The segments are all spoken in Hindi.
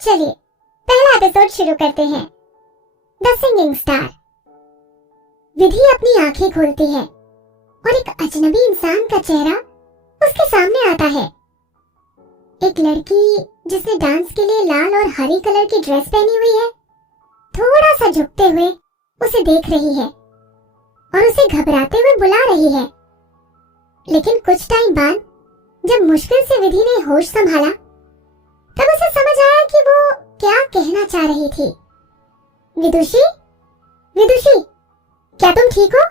चलिए पहला एपिसोड शुरू करते हैं। The singing star. विधि अपनी आंखें खोलती है और एक अजनबी इंसान का चेहरा उसके सामने आता है। एक लड़की जिसने डांस के लिए लाल और हरी कलर की ड्रेस पहनी हुई है, थोड़ा सा झुकते हुए उसे देख रही है और उसे घबराते हुए बुला रही है। लेकिन कुछ टाइम बाद जब मुश्किल से विधि ने होश संभाला, तब उसे समझ आया कि वो क्या कहना चाह रही थी। विदुषी, विदुषी, क्या तुम ठीक हो?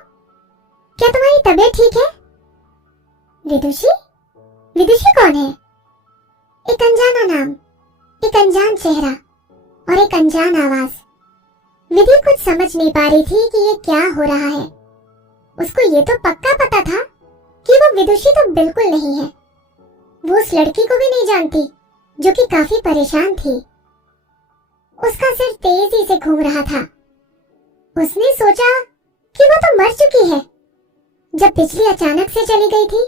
क्या तुम्हारी तबीयत ठीक है? विदुषी, विदुषी कौन है? एक अनजाना नाम, एक अनजान चेहरा और एक अनजान आवाज। विधि कुछ समझ नहीं पा रही थी कि ये क्या हो रहा है। उसको ये तो पक्का पता था कि वो विदुषी तो बिल्कुल नहीं है। वो उस लड़की को भी नहीं जानती जो कि काफी परेशान थी। उसका सिर तेजी से घूम रहा था। उसने सोचा कि वो तो मर चुकी है। जब बिजली अचानक से चली गई थी,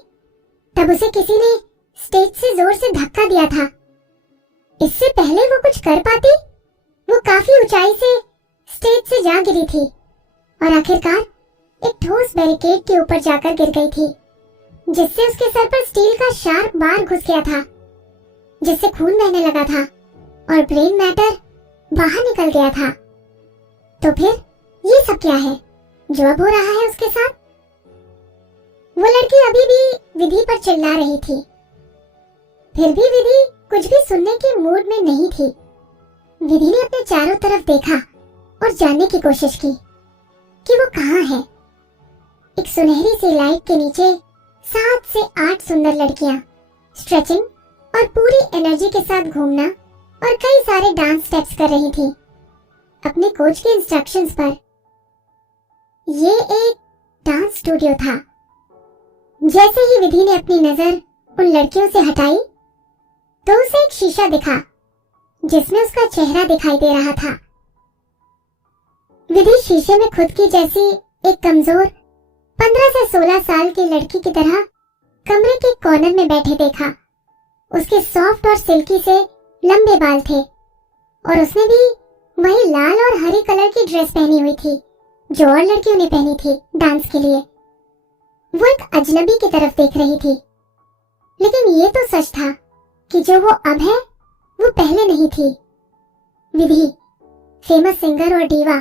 तब उसे किसी ने स्टेज से जोर से धक्का दिया था। इससे पहले वो कुछ कर पाती, वो काफी ऊंचाई से स्टेज से जा गिरी थी और आखिरकार एक ठोस बैरिकेड के ऊपर जाकर गिर गई थी, जिससे उसके सर पर स्टील का शार्प बार घुस गया था, जिससे खून बहने लगा था और ब्रेन मैटर बाहर निकल गया था। तो फिर ये सब क्या है जो अब हो रहा है उसके साथ? वो लड़की अभी भी विधि पर चिल्ला रही थी। फिर भी विधि कुछ भी सुनने के मूड में नहीं थी। विधि ने अपने चारों तरफ देखा और जानने की कोशिश की कि वो कहाँ है। एक सुनहरी सी लाइट के नीचे 7 से 8 सुंदर लड़कियां स्ट्रेचिंग और पूरी एनर्जी के साथ घूमना और कई सारे डांस स्टेप्स कर रही थी अपने कोच के इंस्ट्रक्शंस पर। ये एक डांस स्टूडियो था। जैसे ही विधि ने अपनी नजर उन लड़कियों से हटाई, तो उसे एक शीशा दिखा जिसमें उसका चेहरा दिखाई दे रहा था। विधि शीशे में खुद की जैसी एक कमजोर 15 से 16 साल की लड़की की तरह कमरे के कॉर्नर में बैठे देखा। उसके सॉफ्ट और सिल्की से लंबे बाल थे और उसने भी वही लाल और हरी कलर की ड्रेस पहनी हुई थी जो और लड़कियों ने पहनी थी डांस के लिए। वो एक अजनबी की तरफ देख रही थी। लेकिन ये तो सच था कि जो वो अब है वो पहले नहीं थी। विधि, फेमस सिंगर और डीवा।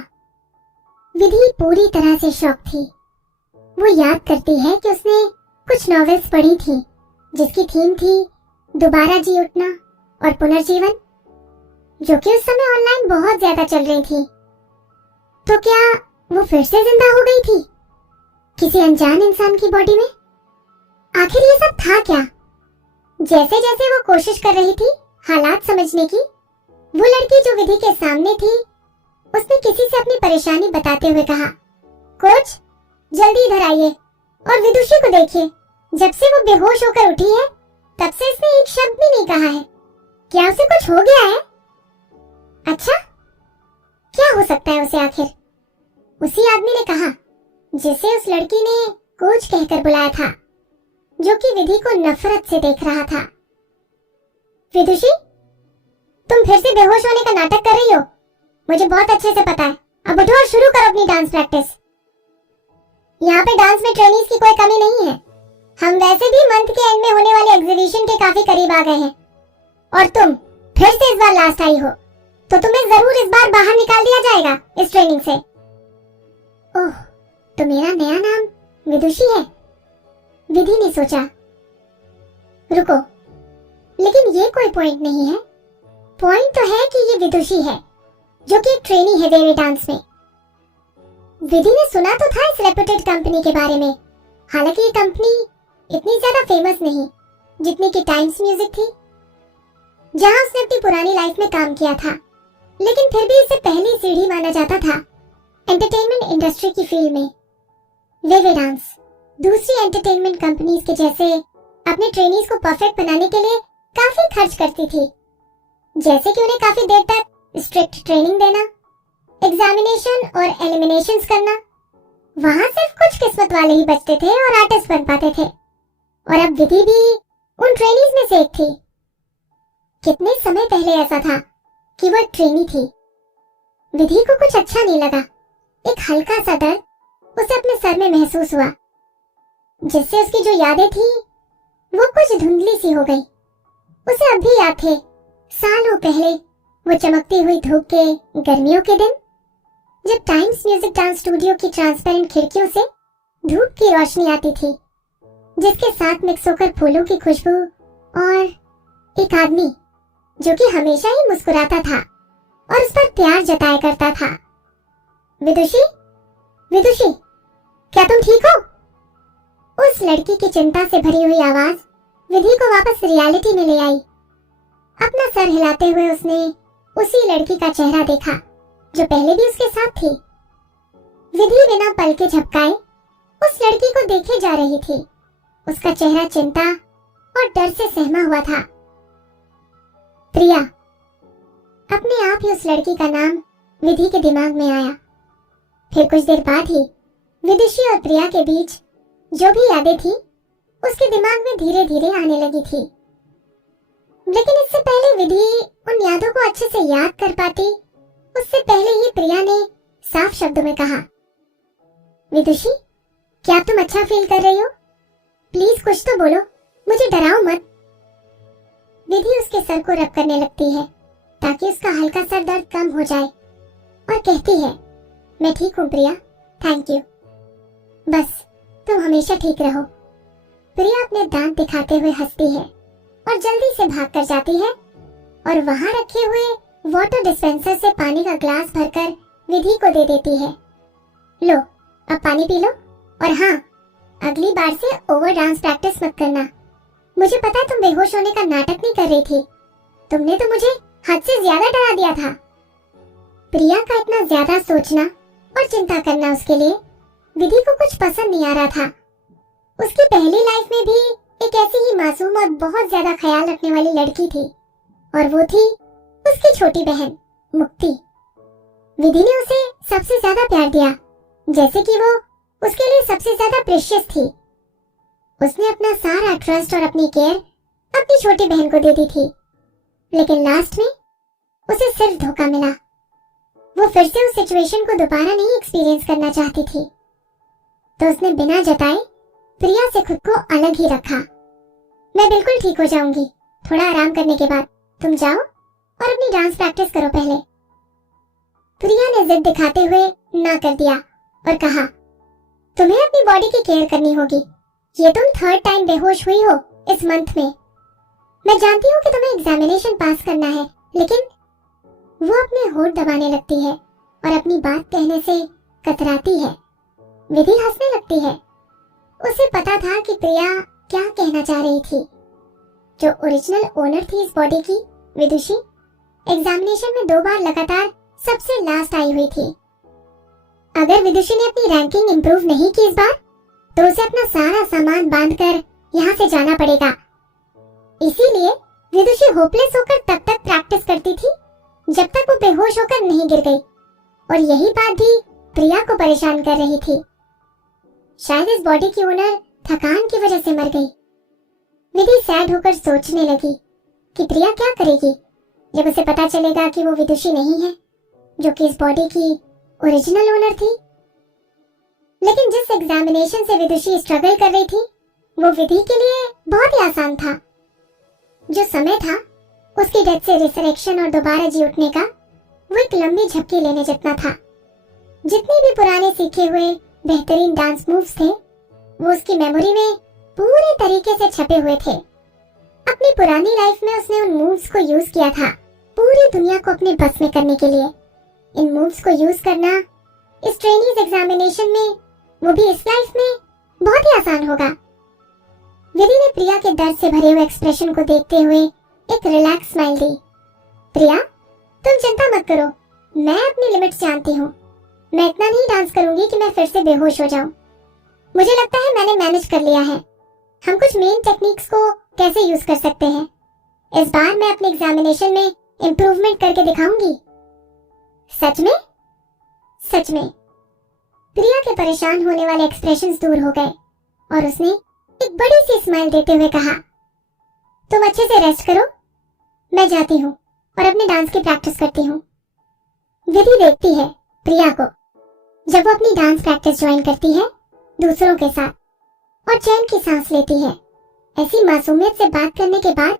विधि पूरी तरह से शॉक थी। वो याद करती है कि उसने कुछ नॉवेल्स पढ़ी थी जिसकी थीम थी दोबारा जी उठना और पुनर्जीवन, जो कि उस समय ऑनलाइन बहुत ज्यादा चल रही थी। तो क्या वो फिर से जिंदा हो गई थी किसी अनजान इंसान की बॉडी में? आखिर ये सब था क्या? जैसे जैसे वो कोशिश कर रही थी हालात समझने की, वो लड़की जो विधि के सामने थी, उसने किसी से अपनी परेशानी बताते हुए कहा, कोच जल्दी इधर आइए और विदुषी को देखिए। जब से वो बेहोश होकर उठी है, तब से इसने एक शब्द भी नहीं कहा है। क्या उसे कुछ हो गया है? अच्छा, क्या हो सकता है उसे आखिर? उसी आदमी ने कहा जिसे उस लड़की ने कोच कहकर बुलाया था, जो कि विधि को नफरत से देख रहा था। विदुषी, तुम फिर से बेहोश होने का नाटक कर रही हो। मुझे बहुत अच्छे से पता है। अब उठो और शुरू करो अपनी डांस प्रैक्टिस। यहाँ पे डांस में ट्रेनिंग्स की कोई कमी नहीं है। हम वैसे भी मंथ के एंड में होने वाले एग्जीबिशन के काफी करीब आ गए हैं और तुम फिर से इस बार लास्ट आई हो, तो तुम्हें जरूर इस बार बाहर निकाल दिया जाएगा इस ट्रेनिंग से। ओह, तो मेरा नया नाम विदुषी है? विधि ने सोचा। रुको, लेकिन ये कोई पॉइंट नहीं है। पॉइंट तो है कि ये विदुषी है जो कि एक ट्रेनी है वेवे डांस में। विधि ने सुना तो था इस रेप्यूटेड कंपनी के बारे में। हालांकि ये कंपनी इतनी ज्यादा फेमस नहीं जितनी कि टाइम्स म्यूजिक थी, जहां उसने अपनी पुरानी लाइफ में काम किया था। लेकिन फिर भी इसे पहली सीढ़ी माना जाता था एंटरटेनमेंट इंडस्ट्री की फील्ड में। वेवे डांस दूसरी एंटरटेनमेंट कंपनीज के जैसे अपने ट्रेनीज को परफेक्ट बनाने के लिए काफी खर्च करती थी, जैसे कि उन्हें काफी देर तक स्ट्रिक्ट ट्रेनिंग देना, एग्जामिनेशन और एलिमिनेशंस करना। वहां सिर्फ कुछ किस्मत वाले ही बचते थे और आर्टिस्ट बन पाते थे, और अब विधि भी उन ट्रेनीज में से एक थी। कितने समय पहले ऐसा था कि वो एक ट्रेनी थी। विधि को कुछ अच्छा नहीं लगा। एक हल्का सा दर्द उसे अपने सर में महसूस हुआ, जिससे उसकी जो यादें थी वो कुछ धुंधली सी हो गई। उसे अब भी याद थे सालों पहले वो चमकती हुई धूप के गर्मियों के दिन, जब टाइम्स म्यूजिक डांस स्टूडियो की ट्रांसपेरेंट खिड़कियों से धूप की रोशनी आती थी, जिसके साथ मिक्स होकर फूलों की खुशबू और एक आदमी जो कि हमेशा ही मुस्कुराता था और उस पर प्यार जताया करता था। विदुषी, विदुषी, क्या तुम ठीक हो? उस लड़की की चिंता से भरी हुई आवाज विधि को वापस रियलिटी में ले आई। अपना सर हिलाते हुए उसने उसी लड़की का चेहरा देखा जो पहले भी उसके साथ थी। विधि बिना पल के झपकाए उस लड़की को देखे जा रही थी। उसका चेहरा चिंता और डर से सहमा हुआ था। प्रिया। अपने आप ही उस लड़की का नाम विधि के दिमाग में आया। फिर कुछ देर बाद ही विदुषी और प्रिया के बीच जो भी यादें थी उसके दिमाग में धीरे धीरे आने लगी थी। लेकिन इससे पहले विधि उन यादों को अच्छे से याद कर पाती, उससे पहले ही प्रिया ने साफ शब्दों में कहा, विदुषी, क्या तुम अच्छा फील कर रही हो? प्लीज कुछ तो बोलो, मुझे डराओ मत। विधि उसके सर को रब करने लगती है ताकि उसका हल्का सा दर्द कम हो जाए और कहती है, मैं ठीक हूँ प्रिया, थैंक यू। बस तुम हमेशा ठीक रहो। प्रिया अपने दांत दिखाते हुए हंसती है और जल्दी से भाग कर जाती है और वहां रखे हुए वाटर डिस्पेंसर से पानी का ग्लास भरकर विधि को दे देती है। लो, अब पानी पी लो, और हाँ, अगली बार से ओवर डांस प्रैक्टिस मत करना। मुझे पता है तुम बेहोश होने का नाटक नहीं कर रही थी, तुमने तो मुझे हद से ज्यादा डरा दिया था। प्रिया का इतना ज्यादा सोचना और चिंता करना उसके लिए विधि को कुछ पसंद नहीं आ रहा था। उसकी पहली लाइफ में भी एक ऐसी ही मासूम और बहुत ज्यादा ख्याल रखने वाली लड़की थी, और वो थी उसकी छोटी बहन मुक्ति। विधि ने उसे सबसे ज्यादा प्यार दिया, जैसे कि वो उसके लिए सबसे ज्यादा प्रेशियस थी। उसने अपना सारा ट्रस्ट और अपनी केयर अपनी छोटी बहन को दे दी थी, लेकिन लास्ट में उसे सिर्फ धोखा मिला। वो फिर से उस सिचुएशन को दोबारा नहीं एक्सपीरियंस करना चाहती थी, तो उसने बिना जताए प्रिया से खुद को अलग ही रखा। मैं बिल्कुल ठीक हो जाऊंगी, थोड़ा आराम करने के बाद तुम जाओ और अपनी डांस प्रैक्टिस करो पहले। प्रिया ने जिद दिखाते हुए ना कर दिया और कहा, तुम्हें अपनी बॉडी की केयर करनी होगी। ये तुम थर्ड टाइम बेहोश हुई हो इस मंथ में। मैं जानती हूँ कि तुम्हें एग्जामिनेशन पास करना है, लेकिन वो अपने होठ दबाने लगती है और अपनी बात कहने से कतराती है। विधि हंसने लगती है। उसे पता था कि प्रिया क्या कहना चाह रही थी। जो ओरिजिनल ओनर थी इस बॉडी की, विदुषी, एग्जामिनेशन में 2 बार लगातार सबसे लास्ट आई हुई थी। अगर विदुषी ने अपनी रैंकिंग इंप्रूव नहीं की इस बार, तो उसे अपना सारा सामान बांधकर यहाँ से जाना पड़ेगा। इसीलिए विदुषी होपलेस होकर तब तक प्रैक्टिस करती थी जब तक वो बेहोश होकर नहीं गिर गई, और यही बात भी प्रिया को परेशान कर रही थी। शायद इस बॉडी की ओनर थकान की वजह से मर गई। विधि सैड होकर सोचने लगी कि प्रिया क्या करेगी जब उसे पता चलेगा कि वो विदुषी नहीं है, जो कि इस बॉडी की ओरिजिनल ओनर थी। लेकिन जिस एग्जामिनेशन से विदुषी स्ट्रगल कर रही थी, वो विधि के लिए बहुत ही आसान था। जो समय था उसकी डेथ से रिसरेक्शन और दोबारा जी उठने का, वो एक लंबी झपकी लेने जितना था। जितने भी पुराने सीखे हुए बेहतरीन डांस मूव्स थे, वो उसकी मेमोरी में पूरे तरीके से छपे हुए थे। अपनी पुरानी लाइफ में उसने उन मूव्स को यूज किया था पूरी दुनिया को अपने बस में करने के लिए। इन मूव्स को यूज करना इस ट्रेनीज एग्जामिनेशन में, वो भी इस लाइफ में, बहुत ही आसान होगा। विधि ने प्रिया के दर्द से भरे हुए एक्सप्रेशन को देखते हुए एक रिलैक्स स्माइल दी। प्रिया, तुम चिंता मत करो, मैं अपनी लिमिट्स जानती हूँ। मैं इतना नहीं डांस करूंगी कि मैं फिर से बेहोश हो जाऊं। मुझे लगता है मैंने मैनेज कर लिया है। हम कुछ मेन टेक्निक्स को कैसे यूज कर सकते हैं, इस बार मैं अपने एग्जामिनेशन में इम्प्रूवमेंट करके दिखाऊंगी। सच में? सच में। प्रिया के परेशान होने वाले एक्सप्रेशंस दूर हो गए और उसने एक बड़ी सी स्माइल देते हुए कहा, तुम अच्छे से रेस्ट करो, मैं जाती हूँ और अपने डांस की प्रैक्टिस करती हूँ। विधि देखती है प्रिया को जब वो अपनी डांस प्रैक्टिस ज्वाइन करती है दूसरों के साथ और चैन की सांस लेती है। ऐसी मासूमियत से बात करने के बाद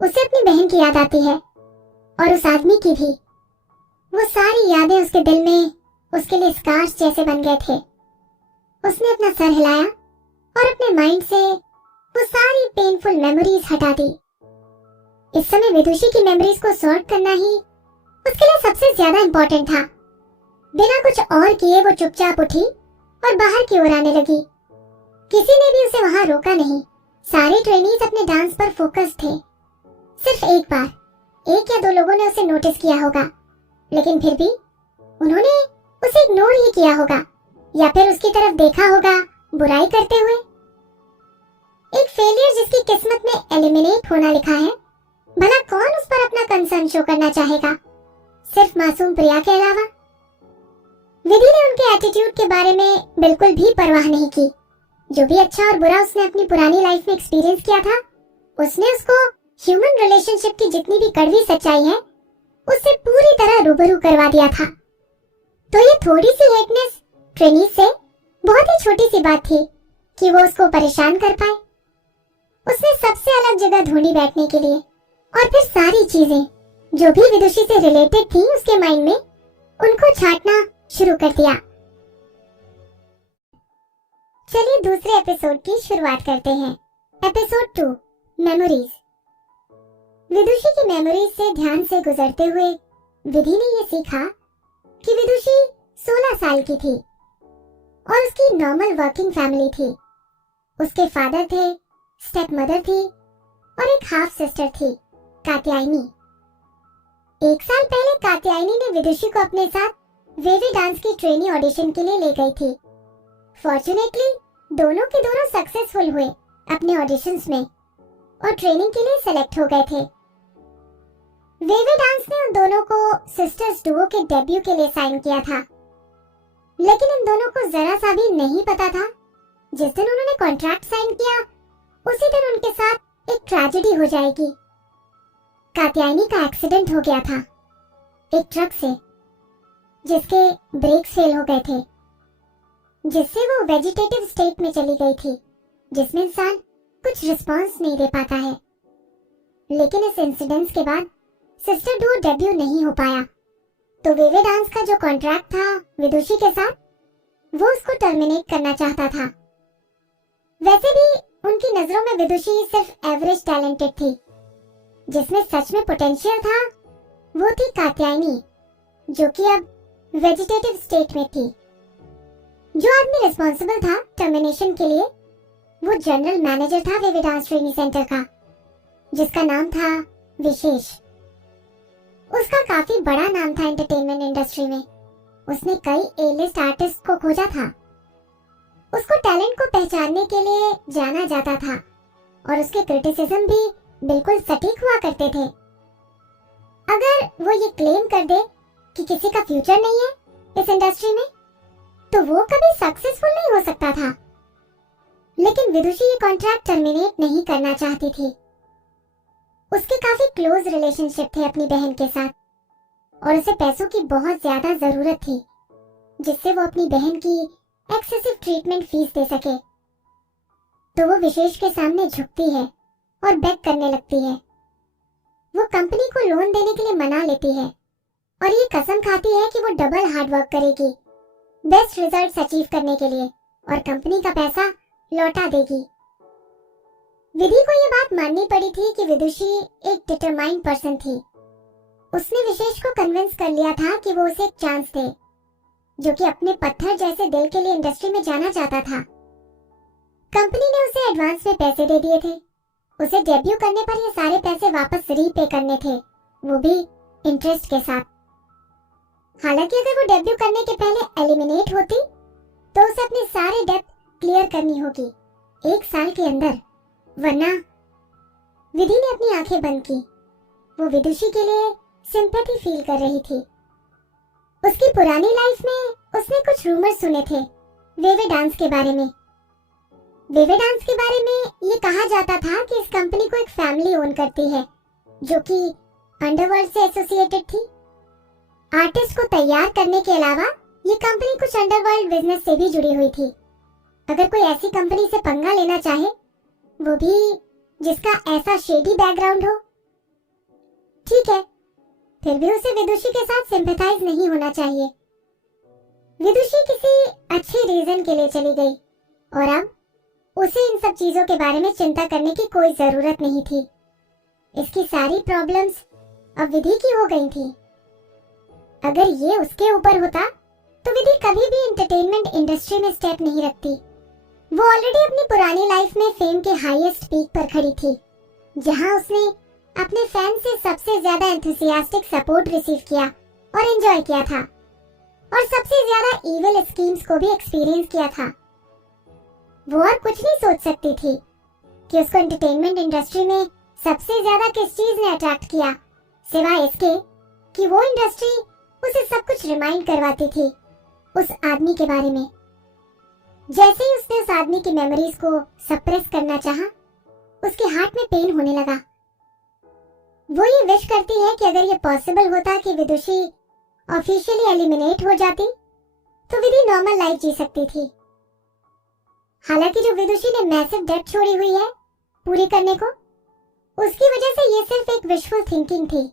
उसे अपनी बहन की याद आती है और उस आदमी की भी। वो सारी यादें उसके दिल में उसके लिए स्कार्स जैसे बन गए थे। उसने अपना सर हिलाया और अपने माइंड से वो सारी पेनफुल मेमोरीज हटा दी। इस समय विदुषी की मेमोरीज को सॉर्ट करना ही उसके लिए सबसे ज्यादा इम्पोर्टेंट था। बिना कुछ और किए वो चुपचाप उठी और बाहर की ओर आने लगी। किसी ने भी उसे वहां रोका नहीं। सारे ट्रेनीज अपने डांस पर फोकस थे। सिर्फ एक बार एक या दो लोगों ने उसे नोटिस किया होगा, लेकिन फिर भी उन्होंने उसे इग्नोर ही किया होगा या फिर उसकी तरफ देखा होगा बुराई करते हुए। एक फेलियर जिसकी किस्मत में एलिमिनेट होना लिखा है, भला कौन उस पर अपना कंसर्न शो करना चाहेगा, सिर्फ मासूम प्रिया के अलावा। विधि ने उनके एटीट्यूड के बारे में बिल्कुल भी परवाह नहीं की। जो भी अच्छा और बुरा उसने अपनी पुरानी लाइफ में एक्सपीरियंस किया था, उसने उसको ह्यूमन रिलेशनशिप की जितनी भी कड़वी सच्चाई है उससे पूरी तरह रूबरू करवा दिया था। तो ये थोड़ी सी हेटनेस ट्रेनी से बहुत ही छोटी सी बात थी कि वो उसको परेशान कर पाए। उसने सबसे अलग जगह ढूंढी बैठने के लिए और फिर सारी चीजें जो भी विदुषी से रिलेटेड थी उसके माइंड में उनको छांटना शुरू कर दिया। चलिए दूसरे एपिसोड की शुरुआत करते हैं। Episode 2 memories. विदुषी की मेमोरीज से ध्यान से गुजरते हुए विधि ने ये सीखा कि विदुषी 16 साल की थी और उसकी नॉर्मल वर्किंग फैमिली थी। उसके फादर थे, स्टेप मदर थी और एक हाफ सिस्टर थी, कात्यायनी। 1 साल पहले कात्यायनी ने विदुषी को अपने साथ वेवे डांस की ट्रेनी ऑडिशन के लिए ले गई थी। फॉर्चुनेटली दोनों के दोनों सक्सेसफुल हुए अपने ऑडिशंस में और ट्रेनिंग के लिए सेलेक्ट हो गए थे। वेवे डांस ने उन दोनों को सिस्टर्स डुओ के डेब्यू के लिए साइन किया था, लेकिन इन दोनों को जरा सा भी नहीं पता था जिस दिन उन्होंने कॉन्ट्रैक्ट साइन किया उसी दिन उनके साथ एक ट्रेजेडी हो जाएगी। कात्यायनी का एक्सीडेंट हो गया था एक ट्रक से, जिसके ब्रेक्स फेल हो गए थे, जिससे वो वेजिटेटिव स्टेट में चली गई थी, जिसमें इंसान कुछ रिस्पांस नहीं दे पाता है। लेकिन इस इंसिडेंट के बाद सिस्टर डुओ डेब्यू नहीं हो पाया, तो वेवे डांस का जो कॉन्ट्रैक्ट था विदुषी के साथ, वो उसको टर्मिनेट करना चाहता था। वैसे भी उनकी नजरों में विदुषी सिर्फ एवरेज टैलेंटेड थी। जिसमें सच में पोटेंशियल था वो थी कात्यायनी, जो कि अब वेजिटेटिव स्टेट में थी। जो आदमी रिस्पॉन्सिबल था टर्मिनेशन के लिए वो जनरल मैनेजर था वेवे डांस ट्रेनिंग सेंटर का, जिसका नाम था विशेष। उसका काफी बड़ा नाम था एंटरटेनमेंट इंडस्ट्री में। उसने कई ए लिस्ट आर्टिस्ट को खोजा था। उसको टैलेंट को पहचानने के लिए जाना जाता था और उसके क्रिटिसिज्म भी बिल्कुल सटीक हुआ करते थे। अगर वो ये क्लेम कर दे कि किसी का फ्यूचर नहीं है इस इंडस्ट्री में, तो वो कभी सक्सेसफुल नहीं हो सकता था। लेकिन विदुषी ये कॉन्ट्रैक्ट टर्मिनेट नहीं करना चाहती थी। उसके काफी क्लोज रिलेशनशिप थे अपनी बहन के साथ और उसे पैसों की बहुत ज्यादा जरूरत थी, जिससे वो अपनी बहन की एक्सेसिव ट्रीटमेंट फीस दे सके। तो वो विशेष के सामने झुकती है और बेग करने लगती है। वो कंपनी को लोन देने के लिए मना लेती है और ये कसम खाती है कि वो डबल हार्ड वर्क करेगी बेस्ट रिजल्ट्स अचीव करने के लिए और कंपनी का पैसा लौटा देगी। विधि को ये बात माननी पड़ी थी कि विदुषी एक डिटरमाइंड पर्सन थी। उसने विशेष को कन्विंस कर लिया था कि वो उसे एक चांस दे, जो कि अपने पत्थर जैसे दिल के लिए इंडस्ट्री में जाना चाहता था। कंपनी ने उसे एडवांस में पैसे दे दिए थे। उसे डेब्यू करने पर ये सारे पैसे वापस रीपे करने थे, वो भी इंटरेस्ट के साथ। हालांकि अगर वो डेब्यू करने के पहले एलिमिनेट होती तो उसे अपने सारे डेब्ट क्लियर करनी होगी 1 साल के अंदर, वरना। विधि ने अपनी आंखें बंद की। वो विदुषी के लिए सिंपैथी फील कर रही थी। उसकी पुरानी लाइफ में उसने कुछ रूमर्स सुने थे वेवे डांस के बारे में। वेवे डांस के बारे में ये कहा जाता था कि इस कंपनी को एक फैमिली ओन करती है, जो कि अंडरवर्ल्ड से एसोसिएटेड थी। आर्टिस्ट को तैयार करने के अलावा ये कंपनी कुछ अंडरवर्ल्ड बिजनेस से भी जुड़ी हुई थी। अगर कोई ऐसी कंपनी से पंगा लेना चाहे, वो भी जिसका ऐसा शेडी बैकग्राउंड हो, ठीक है, फिर भी उसे विदुषी के साथ सिंपैथाइज नहीं होना चाहिए। विदुषी किसी अच्छे रीजन के लिए चली गई और अब उसे इन सब चीजों के बारे में चिंता करने की कोई जरूरत नहीं थी। इसकी सारी प्रॉब्लम्स अब विधि की हो गई थी। अगर ये उसके ऊपर होता तो विधि कभी भी एंटरटेनमेंट इंडस्ट्री में स्टेप नहीं रखती। वो ऑलरेडी अपनी पुरानी लाइफ में फेम के हाईएस्ट पीक पर खड़ी थी, जहां उसने अपने फैन से सबसे ज्यादा एंथुसियास्टिक सपोर्ट रिसीव किया और एंजॉय किया था, और सबसे ज्यादा इविल स्कीम्स को भी एक्सपीरियंस किया था। वो और कुछ नहीं सोच सकती थी कि उसको एंटरटेनमेंट इंडस्ट्री में सबसे ज्यादा किस चीज ने अट्रैक्ट किया, सिवाय इसके कि वो इंडस्ट्री उसे सब कुछ रिमाइंड करवाती थी उस आदमी के बारे में। जैसे ही उसने उस आदमी की मेमोरीज को सप्रेस करना चाहा, उसके हार्ट में पेन होने लगा। वो ये विश करती है कि अगर ये पॉसिबल होता कि विदुषी ऑफिशियली एलिमिनेट हो जाती तो विधि नॉर्मल लाइफ जी सकती थी। हालांकि जो विदुषी ने मैसिव डेट छोड़ी हुई है पूरी करने को, उसकी वजह से ये सिर्फ एक विशफुल थिंकिंग थी।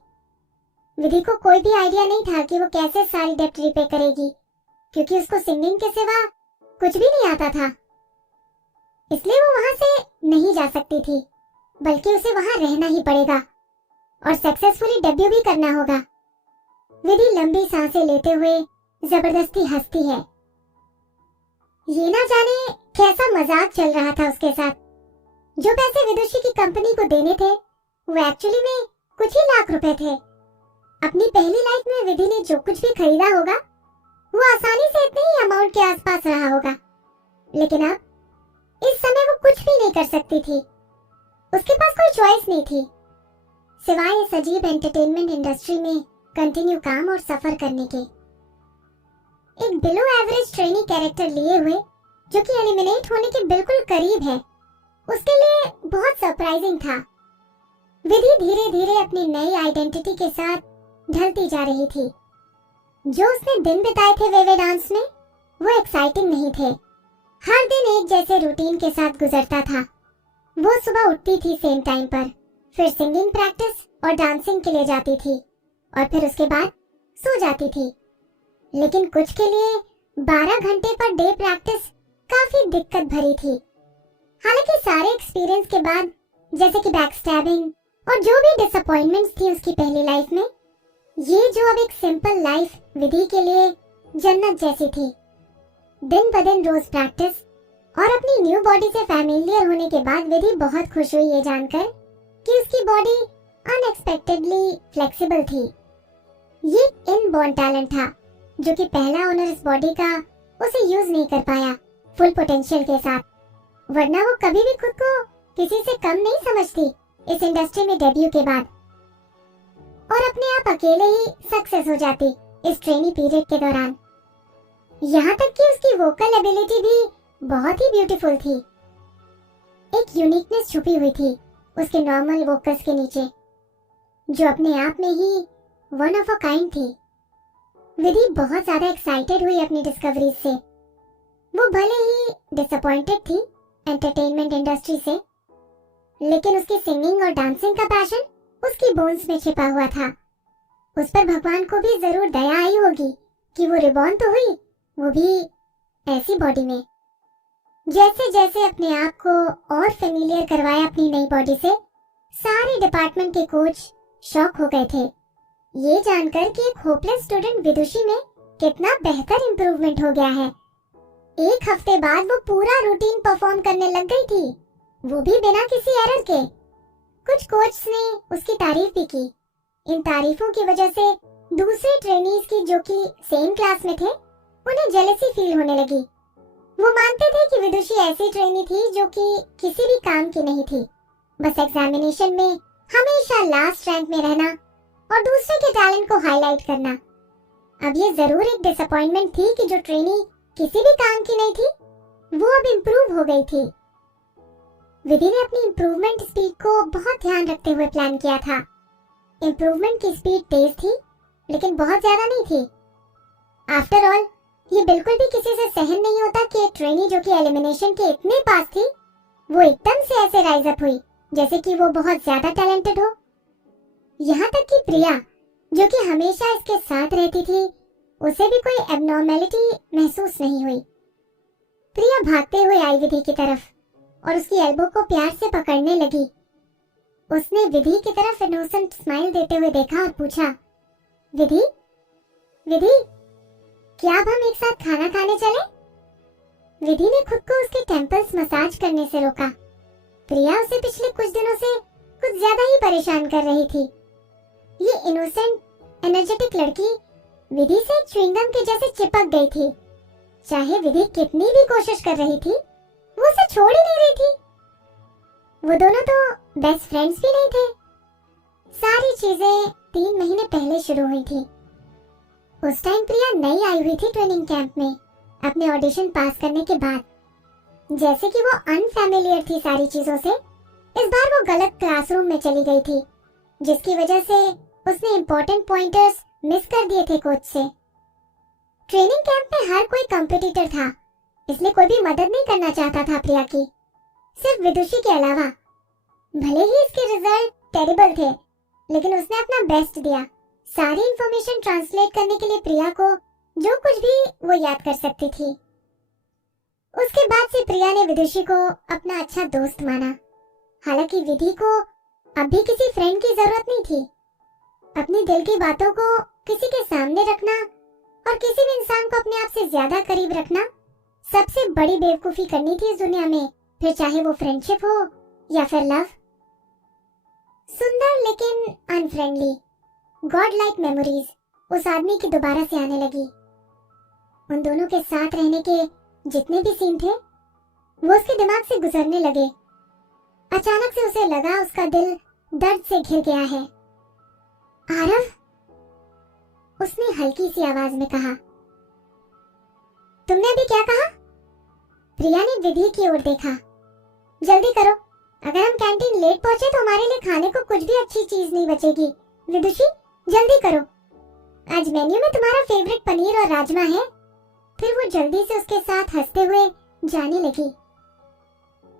विधि को कोई भी आइडिया नहीं था कि वो कैसे सारी डेट रिपे करेगी, क्योंकि उसको सिंगिंग के सिवा कुछ भी नहीं आता था। इसलिए वो वहां से नहीं जा सकती थी, बल्कि उसे वहां रहना ही पड़ेगा और सक्सेसफुली डेब्यू भी करना होगा। विधि लंबी सांसें लेते हुए जबरदस्ती हंसती है। ये ना जाने कैसा मजाक चल रहा था उसके साथ। जो पैसे विदुषी की कंपनी को देने थे वो एक्चुअली में कुछ ही लाख रुपए थे। अपनी पहली लाइफ में विधि ने जो कुछ भी खरीदा होगा वो आसानी से इतने ही अमाउंट के आसपास रहा होगा, लेकिन अब इस समय वो कुछ भी नहीं कर सकती थी। उसके पास कोई चॉइस नहीं थी सिवाय इस अजीब एंटरटेनमेंट इंडस्ट्री में कंटिन्यू काम और सफर करने के। एक बिलो एवरेज ट्रेनी कैरेक्टर लिए हुए जो कि एलिमिनेट होने के बिल्कुल करीब है, उसके लिए बहुत सरप्राइजिंग था। विधि धीरे धीरे अपनी नई आइडेंटिटी के साथ ढलती जा रही थी। जो उसने दिन बिताए थे वेवे डांस में वो एक्साइटिंग नहीं थे। हर दिन एक जैसे रूटीन के साथ गुजरता था। वो सुबह उठती थी सेम टाइम पर, फिर सिंगिंग प्रैक्टिस और डांसिंग के लिए जाती थी और फिर उसके बाद सो जाती थी। लेकिन कुछ के लिए 12 घंटे पर डे प्रैक्टिस काफी दिक्कत भरी थी। हालांकि सारे एक्सपीरियंस के बाद, जैसे कि बैकस्टैबिंग और जो भी डिसअपॉइंटमेंट्स थी उसकी पहली लाइफ में, ये जो अब एक सिंपल लाइफ विधि के लिए जन्नत जैसी थी। दिन ब दिन रोज प्रैक्टिस और अपनी न्यू बॉडी से फैमिलियर होने के बाद विधि बहुत खुश हुई ये जानकर कि उसकी बॉडी अनएक्सपेक्टेडली फ्लेक्सिबल थी। ये इनबॉर्न टैलेंट था जो कि पहला ओनर इस बॉडी का उसे यूज नहीं कर पाया फुल पोटेंशियल के साथ, वरना वो कभी भी खुद को किसी से कम नहीं समझती इस इंडस्ट्री में डेब्यू के बाद, और अपने आप अकेले ही सक्सेस हो जाती इस ट्रेनी पीरियड के दौरान। यहाँ तक कि उसकी वोकल एबिलिटी भी बहुत ही ब्यूटीफुल थी। एक यूनिकनेस छुपी हुई थी उसके नॉर्मल वोकल्स के नीचे, जो अपने आप में ही वन ऑफ अ काइंड थी। विधि बहुत ज्यादा एक्साइटेड हुई अपनी डिस्कवरीज से। वो भले ही डिसअपॉइंटेड थी एंटरटेनमेंट इंडस्ट्री से, लेकिन उसकी सिंगिंग और डांसिंग का पैशन उसकी बोन्स में छिपा हुआ था। उस पर भगवान को भी जरूर दया आई होगी कि वो रिबॉर्न तो हुई, वो भी ऐसी बॉडी में। जैसे जैसे अपने आप को और फेमिलियर करवाया अपनी नई बॉडी से, सारे डिपार्टमेंट के कोच शॉक हो गए थे ये जानकर कि एक होपलेस स्टूडेंट विदुषी में कितना बेहतर इंप्रूवमेंट हो गया है। एक हफ्ते बाद वो पूरा रूटीन परफॉर्म करने लग गई थी, वो भी बिना किसी एरर के। कुछ कोच ने उसकी तारीफ भी की। इन तारीफों की वजह से दूसरे ट्रेनीज की जो कि सेम क्लास में थे, उन्हें जेलसी फील होने लगी। वो मानते थे कि विदुषी ऐसी ट्रेनी थी जो कि किसी भी काम की नहीं थी, बस एग्जामिनेशन में हमेशा लास्ट रैंक में रहना और दूसरे के टैलेंट को हाईलाइट करना। अब ये जरूर एक डिसअपॉइंटमेंट थी कि जो ट्रेनी किसी भी काम की नहीं थी, वो अब इम्प्रूव हो गई थी। विधि ने अपनी इम्प्रूवमेंट स्पीड को बहुत ध्यान रखते हुए प्लान किया था। इम्प्रूवमेंट की स्पीड तेज थी, लेकिन बहुत ज्यादा नहीं थी। आफ्टर ऑल, ये बिल्कुल भी किसी से सहन नहीं होता कि एक ट्रेनी जो कि एलिमिनेशन के इतने पास थी, वो एकदम से ऐसे राइज अप हुई जैसे कि वो बहुत ज्यादा टैलेंटेड हो। यहाँ तक कि प्रिया, जो कि हमेशा इसके साथ रहती थी, उसे भी कोई एबनॉर्मेलिटी महसूस नहीं हुई। प्रिया भागते हुए आई विधि की तरफ और उसकी एल्बो को प्यार से पकड़ने लगी। उसने विधि की तरफ इनोसेंट स्माइल देते हुए देखा और पूछा, विधि, विधि, क्या अब हम एक साथ खाना खाने चले? विधि ने खुद को उसके टेम्पल्स मसाज करने से रोका। प्रिया उसे पिछले कुछ दिनों से कुछ ज्यादा ही परेशान कर रही थी। ये इनोसेंट, एनर्जेटिक लड़की विधि से च्युइंगम के जैसे चिपक गई थी। चाहे विधि कितनी भी कोशिश कर रही थी, वो उसे छोड़ ही नहीं रही थी। वो दोनों तो बेस्ट फ्रेंड्स भी नहीं थे। सारी चीजें 3 महीने पहले शुरू हुई थी। उस टाइम प्रिया नई आई हुई थी ट्रेनिंग कैंप में, अपने ऑडिशन पास करने के बाद। जैसे कि वो अनफैमिलियर थी सारी चीजों से, इस बार वो गलत क्लासरूम में चली गई थी, जिसकी वजह से उसने इम्पोर्टेंट पॉइंटर्स मिस कर दिए थे कोच से। ट्रेनिंग कैंप में हर कोई कंपटीटर था, इसलिए कोई भी मदद नहीं करना चाहता था प्रिया की, सिर्फ विदुषी के अलावा। भले ही इसके रिजल्ट टेरिबल थे, लेकिन उसने अपना बेस्ट दिया, सारी इंफॉर्मेशन ट्रांसलेट करने के लिए प्रिया को जो कुछ भी वो याद कर सकती थी। उसके बाद से प्रिया ने विदुषी को अपना अच्छा दोस्त माना। हालांकि विधि को अब भी किसी फ्रेंड की जरूरत नहीं थी। अपनी दिल की बातों को किसी के सामने रखना और किसी भी इंसान को अपने आप से ज्यादा करीब रखना सबसे बड़ी बेवकूफी करनी थी इस दुनिया में, फिर चाहे वो फ्रेंडशिप हो या फिर लव। सुंदर लेकिन अनफ्रेंडली, गॉड लाइक मेमोरीज उस आदमी की दोबारा से आने लगी। उन दोनों के साथ रहने के जितने भी सीन थे, वो उसके दिमाग से गुजरने लगे। अचानक से उसे लगा उसका दिल दर्द से घिर गया है। आरव, उसने हल्की सी आवाज में कहा। तुमने अभी क्या कहा? प्रिया ने विधि की ओर देखा। जल्दी करो, अगर हम कैंटीन लेट पहुंचे तो हमारे लिए खाने को कुछ भी अच्छी चीज नहीं बचेगी। विदुषी, जल्दी करो, आज मेन्यू में तुम्हारा फेवरेट पनीर और राजमा है। फिर वो जल्दी से उसके साथ हंसते हुए जाने लगी।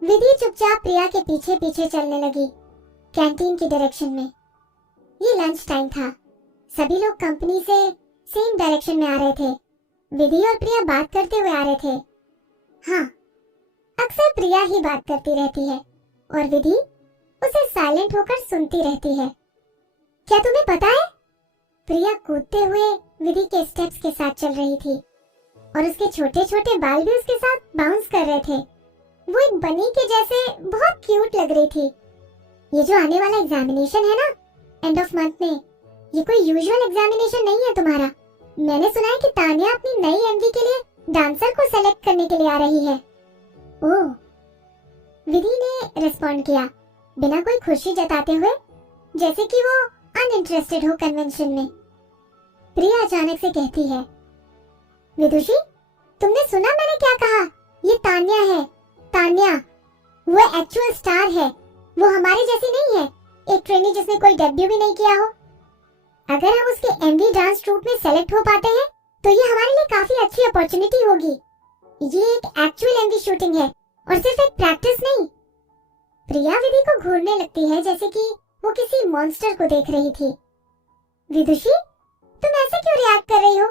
विधि चुपचाप प्रिया के पीछे पीछे चलने लगी, कैंटीन की डायरेक्शन में। ये लंच टाइम था, सभी लोग कंपनी से सेम डायरेक्शन में आ रहे थे। विधि और प्रिया बात करते हुए आ रहे थे। हाँ, अक्सर प्रिया ही बात करती रहती है और विधि उसे साइलेंट होकर सुनती रहती है। क्या तुम्हें पता है? प्रिया कूदते हुए विधि के स्टेप्स के साथ चल रही थी और उसके छोटे छोटे बाल भी उसके साथ बाउंस कर रहे थे। वो एक बनी के जैसे बहुत क्यूट लग रही थी। ये जो आने वाला एग्जामिनेशन है ना, एंड ऑफ मंथ में, ये कोई यूजुअल एग्जामिनेशन नहीं है तुम्हारा। मैंने सुना है कि तानिया अपनी नई एमवी के लिए डांसर को सेलेक्ट करने के लिए आ रही है। ओह, विधि ने रिस्पॉन्ड किया बिना कोई खुशी जताते हुए, जैसे कि वो अनइंटरेस्टेड हो कन्वेंशन में। प्रिया अचानक से कहती है, विदुषी, तुमने सुना मैंने क्या कहा? ये तान्या है, तान्या। वो एक्चुअल स्टार है, वो हमारे जैसी नहीं है, एक ट्रेनी जिसने कोई डेब्यू भी नहीं किया हो। अगर हम उसके एमवी डांस ट्रूप में सेलेक्ट हो पाते हैं तो ये हमारे लिए काफी अच्छी अपॉर्चुनिटी होगी। ये एक एक्चुअल एमवी शूटिंग है और सिर्फ एक प्रैक्टिस नहीं। प्रिया विधि को घूरने लगती है जैसे कि वो किसी मॉन्स्टर को देख रही थी। विदुषी, तुम ऐसे क्यों रिएक्ट कर रही हो?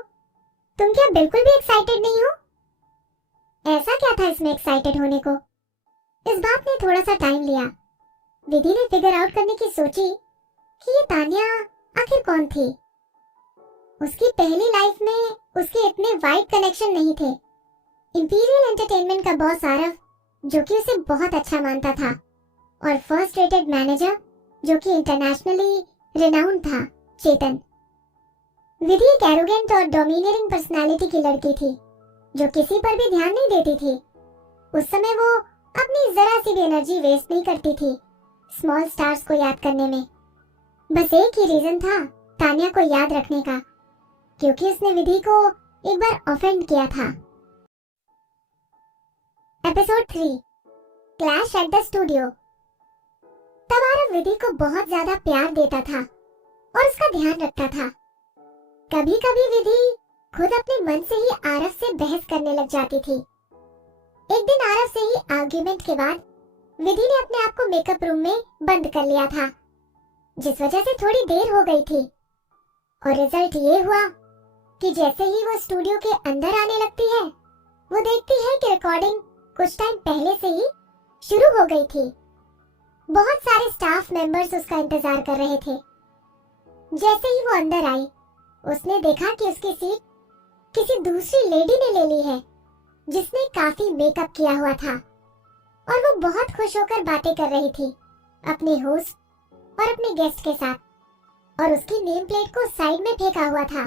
तुम क्या बिल्कुल भी एक्साइटेड नहीं हो? ऐसा क्या था इसमें एक्साइटेड होने को? इस बात ने थोड़ा सा टाइम लिया। विधि ने फिगर आउट करने की सोची कि ये तान्या आखिर कौन थी। उसकी पहली लाइफ में उसके इतने वाइड कनेक्शन नहीं थे। इंपीरियल एंटरटेनमेंट का बॉस आरव, जो कि उसे बहुत अच्छा मानता था, और फर्स्ट रेटेड मैनेजर, जो कि इंटरनेशनली रिनाउंड था, चेतन। विधि एक एरोगेंट और डोमिनेटिंग पर्सनालिटी की लड़की थी, जो किसी पर भी ध्यान नहीं देती थी। उस समय वो अपनी जरा सी भी एनर्जी वेस्ट नहीं करती थी स्मॉल स्टार्स को याद करने में। बस एक ही रीजन था तान्या को याद रखने का, क्योंकि उसने विधि को एक बार ऑफेंड किया था। Episode 3, clash at the studio. तब आरव विधि को बहुत ज्यादा प्यार देता था और उसका ध्यान रखता था। कभी कभी विधि खुद अपने मन से ही आरव से बहस करने लग जाती थी। एक दिन आरव से ही आर्ग्यूमेंट के बाद विधि ने अपने आप को मेकअप रूम में बंद कर लिया था, जिस वजह से थोड़ी देर हो गई थी। और रिजल्ट ये हुआ कि जैसे ही वो स्टूडियो के अंदर आने लगती है, वो देखती है कि रिकॉर्डिंग कुछ टाइम पहले से ही शुरू हो गई थी। बहुत सारे स्टाफ मेंबर्स उसका इंतजार कर रहे थे। जैसे ही वो अंदर आई, उसने देखा कि उसकी सीट किसी दूसरी लेडी ने ले ली है, जिसने काफी मेकअप किया हुआ था, और वो बहुत खुश होकर बातें कर रही थी अपने होस्ट और अपने गेस्ट के साथ, और उसकी नेम प्लेट को साइड में फेंका हुआ था।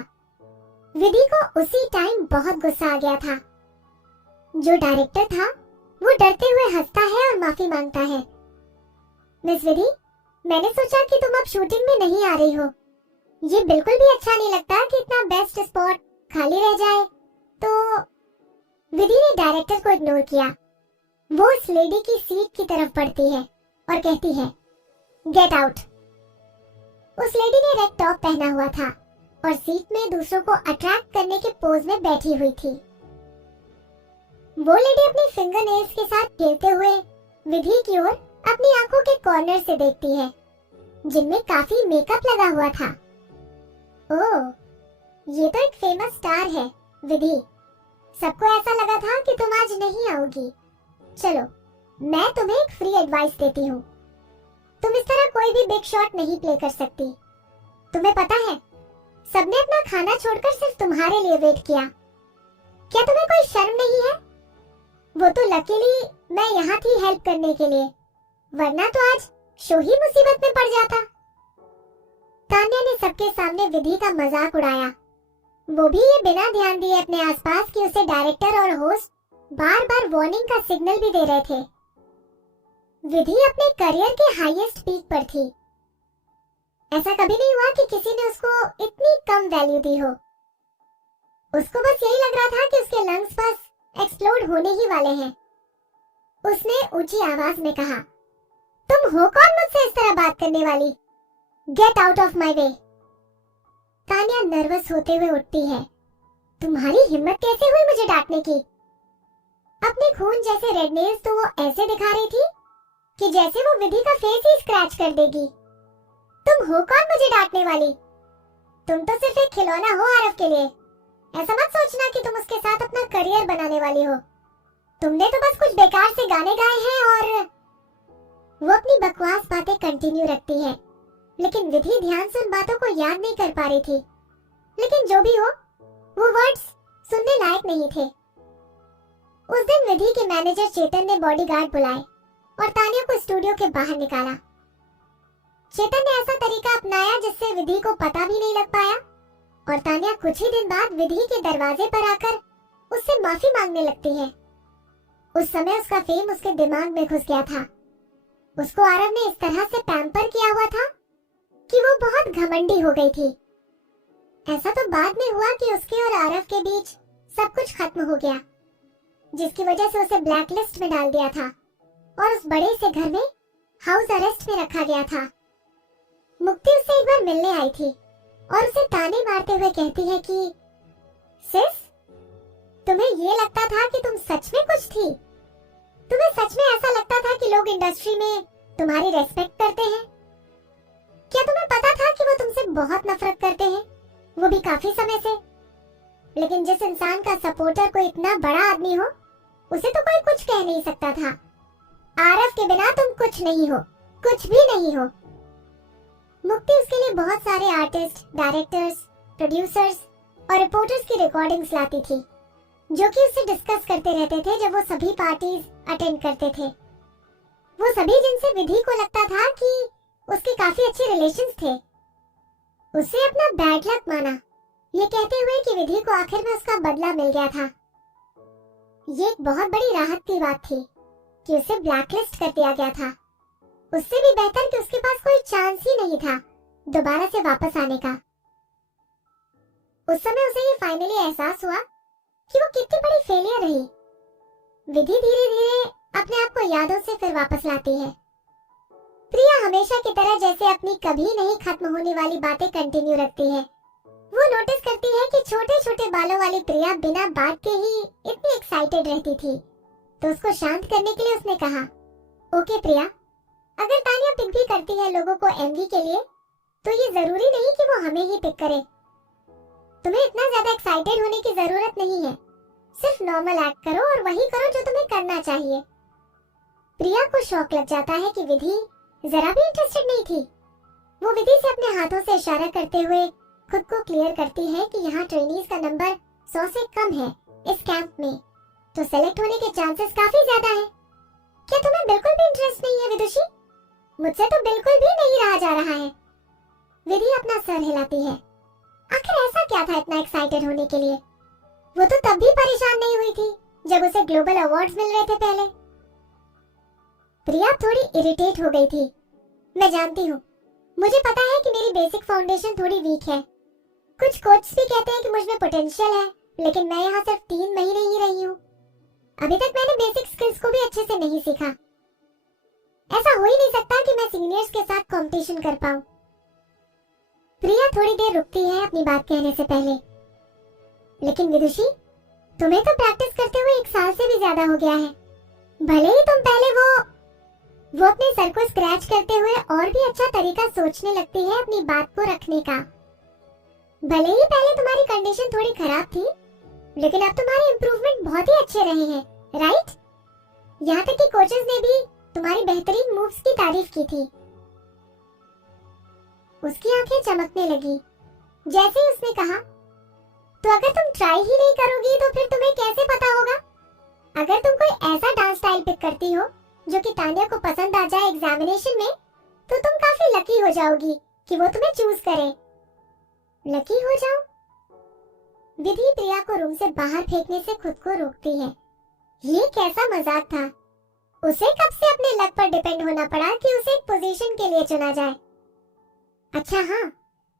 विधि को उसी टाइम बहुत गुस्सा आ गया था। जो डायरेक्टर था वो डरते हुए हंसता है और माफी मांगता है। मिस विधि, मैंने सोचा कि तुम अब शूटिंग में नहीं आ रही हो। ये बिल्कुल भी अच्छा नहीं लगता कि इतना बेस्ट स्पॉट खाली रह जाए। तो विधि ने डायरेक्टर को इग्नोर किया। वो उस लेडी की सीट की तरफ बढ़ती है और कहती है, गेट आउट। उस लेडी ने रेड टॉप पहना हुआ था और सीट में दूसरों को अट्रैक्ट करने के पोज में बैठी हुई थी। वो लेडी अपनी फिंगर नेल्स के साथ खेलते हुए विधि की ओर अपनी आंखों के कॉर्नर से देखती है, जिनमें काफी मेकअप लगा हुआ था। ओह, ये तो एक फेमस स्टार है विधि। सबको ऐसा लगा था कि तुम आज नहीं आओगी। चलो, मैं तुम्हें एक फ्री एडवाइस देती हूँ। तुम इस तरह कोई भी बिग शॉट नहीं प्ले कर सकती। तुम्हें पता है, सबने अपना खाना छोड़कर सिर्फ तुम्हारे लिए वेट किया। क्या तुम्हें कोई शर्म नहीं है? वो तो लकीली मैं यहाँ थी हेल्प करने के लिए, वरना तो आज शो ही मुसीबत में पड़ जाता। तान्या ने सबके सामने विधि का मजाक उड़ाया। वो भी ये बिना ध्यान दिए अपने आसपास कि उसे डायरेक्टर और होस्ट बार बार वार्निंग का सिग्नल भी दे रहे थे। विधि अपने करियर के हाईएस्ट पीक पर थी। ऐसा कभी नहीं हुआ कि किसी ने उसको इतनी कम वैल्यू दी हो। उसको बस यही लग रहा था कि उसके लंग्स बस एक्सप्लोड होने ही वाले हैं। उसने ऊंची आवाज में कहा, तुम हो कौन मुझसे इस तरह बात करने वाली? Get out of my way. Tanya nervous होते हुए उठती है। तुम्हारी हिम्मत कैसे हुई मुझे डांटने की? अपने खून जैसे रेड नेल्स तो वो ऐसे दिखा रही थी कि जैसे वो विधि का फेस ही स्क्रैच कर देगी। तुम हो कौन मुझे डांटने वाली? तुम तो सिर्फ एक खिलौना हो आरव के लिए। ऐसा मत सोचना कि तुम उसके साथ अपना करियर बनाने वाली हो। तुमने तो बस कुछ बेकार से गाने गाए हैं। और वो अपनी बकवास बातें कंटिन्यू रखती है, लेकिन विधि ध्यान से उन बातों को याद नहीं कर पा रही थी। लेकिन जो भी हो, वो वर्ड्स सुनने लायक नहीं थे। उस दिन विधि के मैनेजर चेतन ने बॉडीगार्ड बुलाए और तान्या को स्टूडियो के बाहर निकाला। चेतन ने ऐसा तरीका अपनाया जिससे विधि को पता भी नहीं लग पाया, और तान्या कुछ ही दिन बाद विधि के दरवाजे पर आकर उससे माफी मांगने लगती है। उस समय उसका फेम उसके दिमाग में घुस गया था। उसको आरव ने इस तरह से पैम्पर किया हुआ था कि वो बहुत घमंडी हो गई थी। ऐसा तो बाद में हुआ कि उसके और आरव के बीच सब कुछ खत्म हो गया, जिसकी वजह से उसे ब्लैक लिस्ट में डाल दिया था और उस बड़े से घर में हाउस अरेस्ट में रखा गया था। मुक्ति उससे एक बार मिलने आई थी और उसे ताने मारते हुए कहती है कि सिस, तुम्हें ये लगता था कि तुम सच में कुछ थी? तुम्हें सच में ऐसा लगता था कि लोग इंडस्ट्री में तुम्हारी रेस्पेक्ट करते हैं? क्या तुम्हें पता था कि वो तुमसे बहुत नफरत करते हैं, वो भी काफी समय से? लेकिन जिस इंसान का सपोर्टर कोई इतना बड़ा आदमी हो, उसे तो कोई कुछ कह नहीं सकता था। आरव के बिना तुम कुछ नहीं हो, कुछ भी नहीं हो। मुक्ति उसके लिए बहुत सारे आर्टिस्ट, डायरेक्टर्स, प्रोड्यूसर्स और रिपोर्टर्स की रिकॉर्डिंग्स लाती थी, जो कि उससे डिस्कस करते रहते थे जब वो सभी पार्टीज अटेंड करते थे। वो सभी जिनसे विधि को लगता था कि उसके काफी अच्छे रिलेशंस थे, उसे अपना बैड लक माना, ये कहते हुए कि विधि को आखिर में उसका बदला मिल गया था। ये एक बहुत बड़ी राहत की बात थी कि उसे ब्लैकलिस्ट कर दिया गया था। उससे भी बेहतर कि उसके पास कोई चांस ही नहीं था दोबारा से वापस आने का। उस समय उसे ये फाइनली एहसास हुआ कि वो कितनी बड़ी फेलियर रही। विधि धीरे धीरे अपने आप को यादों से फिर वापस लाती है। प्रिया हमेशा की तरह जैसे अपनी कभी नहीं खत्म होने वाली बातें कंटिन्यू रखती है। वो नोटिस करती है कि छोटे छोटे बालों वाली प्रिया बिना बात के ही इतनी एक्साइटेड रहती थी, तो उसको शांत करने के लिए उसने कहा, ओके प्रिया, अगर तानिया पिक भी करती है लोगों को एमवी के लिए, तो ये जरूरी नहीं कि वो हमें ही पिक करे। तुम्हें इतना ज्यादा एक्साइटेड होने की जरूरत नहीं है, सिर्फ नॉर्मल एक्ट करो और वही करो जो तुम्हें करना चाहिए। प्रिया को शौक लग जाता है कि विधि जरा भी इंटरेस्टेड नहीं थी। वो विधि से अपने हाथों से इशारा करते हुए खुद को क्लियर करती है कि यहाँ ट्रेनीज का नंबर 100 से कम है इस कैंप में, तो सेलेक्ट होने के चांसेस काफी ज्यादा हैं। क्या तुम्हें बिल्कुल भी इंटरेस्ट नहीं है विदुषी? मुझसे तो बिल्कुल भी नहीं रहा जा रहा है। विधि अपना सर हिलाती है। आखिर ऐसा क्या था इतना एक्साइटेड होने के लिए? वो तो तब भी परेशान नहीं हुई थी जब उसे ग्लोबल अवार्ड्स मिल रहे थे पहले। प्रिया थोड़ी इरिटेट हो गई थी। मैं जानती हूँ, मुझे पता है कि मेरी बेसिक फाउंडेशन थोड़ी वीक है। कुछ कोच भी कहते हैं कि मुझ में पोटेंशियल है, लेकिन मैं यहाँ सिर्फ 3 महीने ही रही हूँ। अभी तक मैंने बेसिक स्किल्स को भी अच्छे से नहीं सीखा। ऐसा हो ही नहीं सकता कि मैं सीनियर्स के साथ कंपटीशन कर पाऊँ। प्रिया थोड़ी देर रुकती है अपनी बात कहने से पहले। लेकिन विदुषी, तुम्हें तो प्रैक्टिस करते हुए 1 साल से भी ज्यादा हो गया है। भले ही तुम पहले वो अपने सर को स्क्रैच करते हुए और भी अच्छा तरीका सोचने लगती है अपनी बात को रखने का। भले ही पहले तुम्हारी कंडीशन थोड़ी खराब थी, लेकिन अब तुम्हारे इम्प्रूवमेंट बहुत ही अच्छे रहे हैं, राइट? यहाँ तक कि कोचेस ने भी तुम्हारी बेहतरीन मूव्स की तारीफ की थी। उसकी आंखें चमकने लगी जैसे ही उसने कहा, तो अगर तुम ट्राई ही नहीं करोगी तो फिर तुम्हें कैसे पता होगा? अगर तुम कोई ऐसा डांस स्टाइल पिक करती हो जो कि तानिया को पसंद आ जाए एग्जामिनेशन में, तो तुम काफी लकी हो जाओगी कि वो तुम्हें चूज करे। लकी हो जाओ? विधि प्रिया को रूम से बाहर फेंकने से खुद को रोकती है। ये कैसा मजाक था? उसे कब से अपने लक पर डिपेंड होना पड़ा कि उसे एक पोजीशन के लिए चुना जाए। अच्छा हाँ,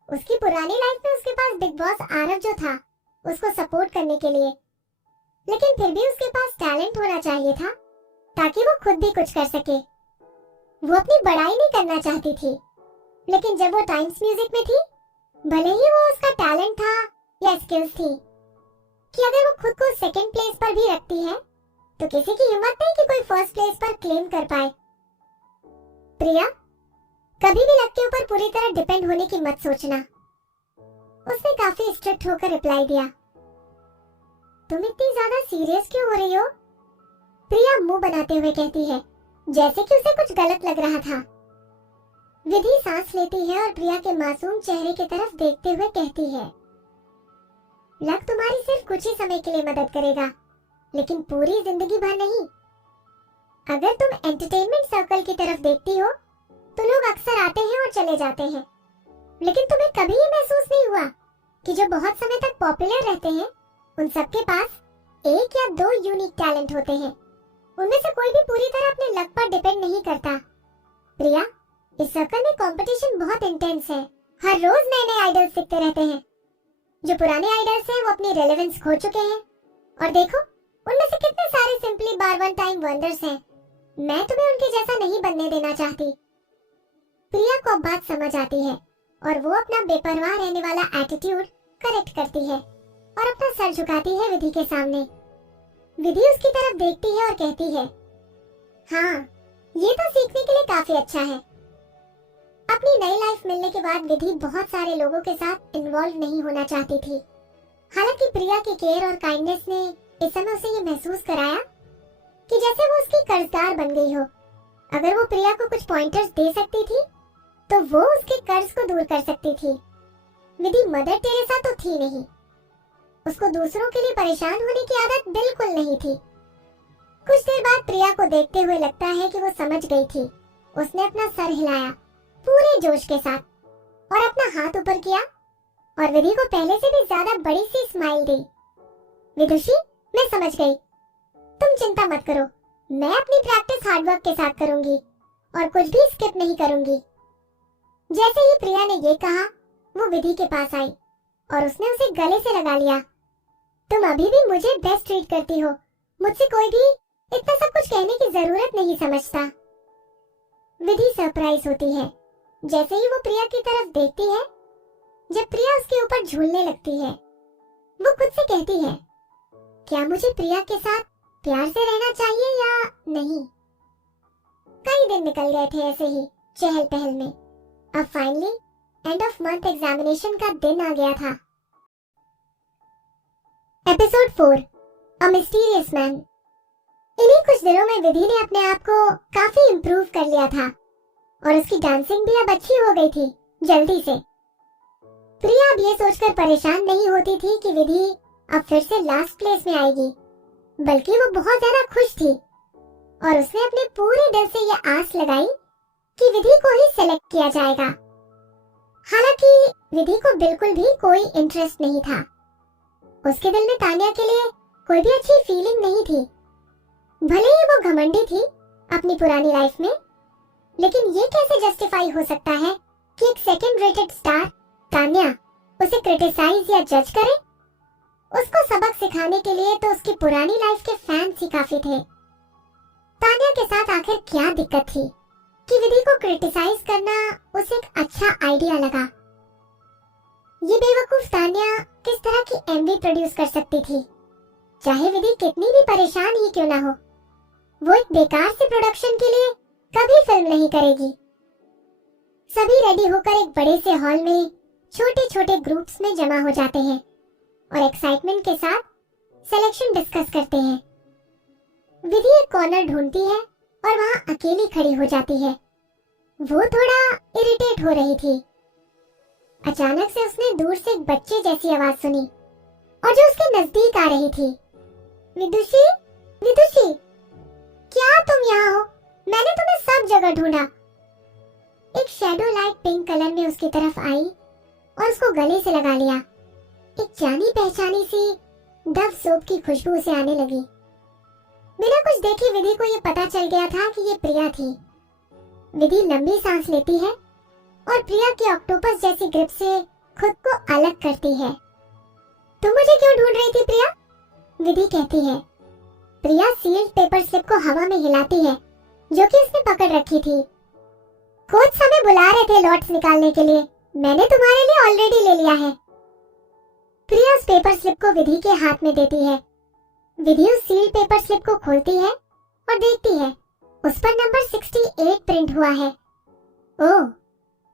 उसकी पुरानी लाइफ में उसके पास बिग बॉस आरव जो था उसको सपोर्ट करने के लिए, लेकिन फिर भी उसके पास टैलेंट होना चाहिए था ताकि वो खुद भी कुछ कर सके। वो अपनी बड़ाई नहीं करना चाहती थी, लेकिन जब वो टाइम्स म्यूजिक में थी, भले ही वो उसका टैलेंट था या स्किल्स थी, कि अगर वो खुद को सेकंड प्लेस पर भी रखती है तो किसी की हिम्मत नहीं कि कोई फर्स्ट प्लेस पर क्लेम कर पाए। प्रिया, कभी भी लक के ऊपर पूरी तरह डिपेंड होने की मत सोचना। उसने काफी स्ट्रिक्ट होकर रिप्लाई दिया। तुम इतनी ज्यादा सीरियस क्यों हो रही हो? प्रिया मुंह बनाते हुए कहती है, जैसे कि उसे कुछ गलत लग रहा था। विधि सांस लेती है और प्रिया के मासूम चेहरे की तरफ देखते हुए कहती है, लक तुम्हारी सिर्फ कुछ ही समय के लिए मदद करेगा, लेकिन पूरी जिंदगी भर नहीं। अगर तुम एंटरटेनमेंट सर्कल की तरफ देखती हो तो लोग अक्सर आते हैं और चले जाते हैं, लेकिन तुम्हें कभी ये महसूस नहीं हुआ कि जो बहुत समय तक पॉपुलर रहते हैं उन सबके पास 1 या 2 यूनिक टैलेंट होते हैं। उनमें से कोई भी पूरी तरह अपने लक पर डिपेंड नहीं करता। प्रिया, इस सर्कल में कंपटीशन बहुत इंटेंस है। हर रोज नए नए आइडल्स दिखते रहते हैं। जो पुराने आइडल्स हैं वो अपनी रेलेवेंस खो चुके हैं, और देखो उनमें से कितने सारे सिंपली बार वन टाइम वंडर्स हैं। मैं तुम्हें उनके जैसा नहीं बनने देना चाहती। प्रिया को बात समझ आती है और वो अपना बेपरवाह रहने वाला एटीट्यूड करेक्ट करती है और अपना सर झुकाती है विधि के सामने। विधि उसकी तरफ देखती है और कहती है, हाँ, ये तो सीखने के लिए काफी अच्छा है। अपनी नई लाइफ मिलने के बाद विधि बहुत सारे लोगों के साथ इन्वॉल्व नहीं होना चाहती थी। हालांकि प्रिया के केयर और काइंडनेस ने इस समय उसे ये महसूस कराया कि जैसे वो उसकी कर्जदार बन गई हो। अगर वो प्रिया को कुछ पॉइंटर्स दे सकती थी तो वो उसके कर्ज को दूर कर सकती थी। विधि मदर टेरेसा तो थी नहीं, उसको दूसरों के लिए परेशान होने की आदत बिल्कुल नहीं थी। कुछ देर बाद प्रिया को देखते हुए लगता है कि वो समझ गई थी। उसने अपना सर हिलाया पूरे जोश के साथ और अपना हाथ ऊपर किया और विधि को पहले से भी ज्यादा बड़ी सी स्माइल दी। विदुषी, मैं समझ गई, तुम चिंता मत करो, मैं अपनी प्रैक्टिस हार्डवर्क के साथ करूंगी और कुछ भी स्किप नहीं करूंगी। जैसे ही प्रिया ने ये कहा, वो विधि के पास आई और उसने उसे गले से लगा लिया। तुम अभी भी मुझे बेस्ट ट्रीट करती हो, मुझसे कोई भी इतना सब कुछ कहने की जरूरत नहीं समझता। विधि सरप्राइज होती है। जैसे ही वो प्रिया की तरफ देखती है, जब प्रिया उसके ऊपर झूलने लगती है, वो खुद से कहती है, क्या मुझे प्रिया के साथ प्यार से रहना चाहिए या नहीं। कई दिन निकल गए थे ऐसे ही चहल पहल में। अब finally end of month examination का दिन आ गया था। एपिसोड 4, अ मिस्टीरियस मैन। इन्हीं कुछ दिनों में विधि ने अपने आप को काफी इम्प्रूव कर लिया था और उसकी डांसिंग भी अब अच्छी हो गई थी जल्दी से। प्रिया अब ये सोचकर परेशान नहीं होती थी कि विधि अब फिर से लास्ट प्लेस में आएगी, बल्कि वो बहुत ज्यादा खुश थी और उसने अपने पूरे दिल से ये आस लगाई कि विधि को ही सिलेक्ट किया जाएगा। हालांकि विधि को बिल्कुल भी कोई इंटरेस्ट नहीं था। उसके दिल में तानिया के लिए कोई भी अच्छी फीलिंग नहीं थी। भले ही वो घमंडी थी अपनी पुरानी लाइफ में, लेकिन ये कैसे जस्टिफाई हो सकता है कि एक सेकंड रेटेड स्टार तानिया उसे क्रिटिसाइज या जज करे। उसको सबक सिखाने के लिए तो उसकी पुरानी लाइफ के फैंस ही काफी थे। तानिया के साथ आखिर क्या दिक्कत थी कि विधि को क्रिटिसाइज करना उसे एक अच्छा आइडिया लगा। ये बेवकूफ तानिया किस तरह की एमवी प्रोड्यूस कर सकती थी, चाहे विधि कितनी भी परेशान ही क्यों ना हो। वो एक बेकार से प्रोडक्शन के लिए कभी फिल्म नहीं करेगी। सभी रेडी होकर एक बड़े से हॉल में छोटे छोटे ग्रुप्स में जमा हो जाते हैं और एक्साइटमेंट के साथ सिलेक्शन डिस्कस करते हैं। विधि एक कॉर्नर ढूंढती है और वहां अकेली खड़ी हो जाती है। वो थोड़ा इरिटेट हो रही थी। अचानक से उसने दूर से एक बच्चे जैसी आवाज सुनी और जो उसके नजदीक आ रही थी। विदुषी, विदुषी, क्या तुम यहाँ हो? मैंने तुम्हें सब जगह ढूंढा। एक शैडो लाइट पिंक कलर में उसकी तरफ आई और उसको गले से लगा लिया। एक जानी पहचानी सी डव सोप की खुशबू उसे आने लगी। बिना कुछ देखे विधि को ये पता चल गया था कि ये प्रिया थी। विधि लंबी सांस लेती है और प्रिया की ऑक्टोपस जैसी ग्रिप से खुद को अलग करती है। तुम मुझे क्यों ढूंढ रही थी प्रिया? विधि कहती है। प्रिया सील्ड पेपर स्लिप को हवा में हिलाती है जो कि उसने पकड़ रखी थी। कोच हमें बुला रहे थे लॉट्स निकालने के लिए। मैंने तुम्हारे लिए ऑलरेडी ले लिया है। प्रिया उस पेपर स्लिप को विधि के हाथ में देती है। विधि उस सील्ड पेपर स्लिप को खोलती है और देखती है उस पर नंबर 68 प्रिंट हुआ है। ओह,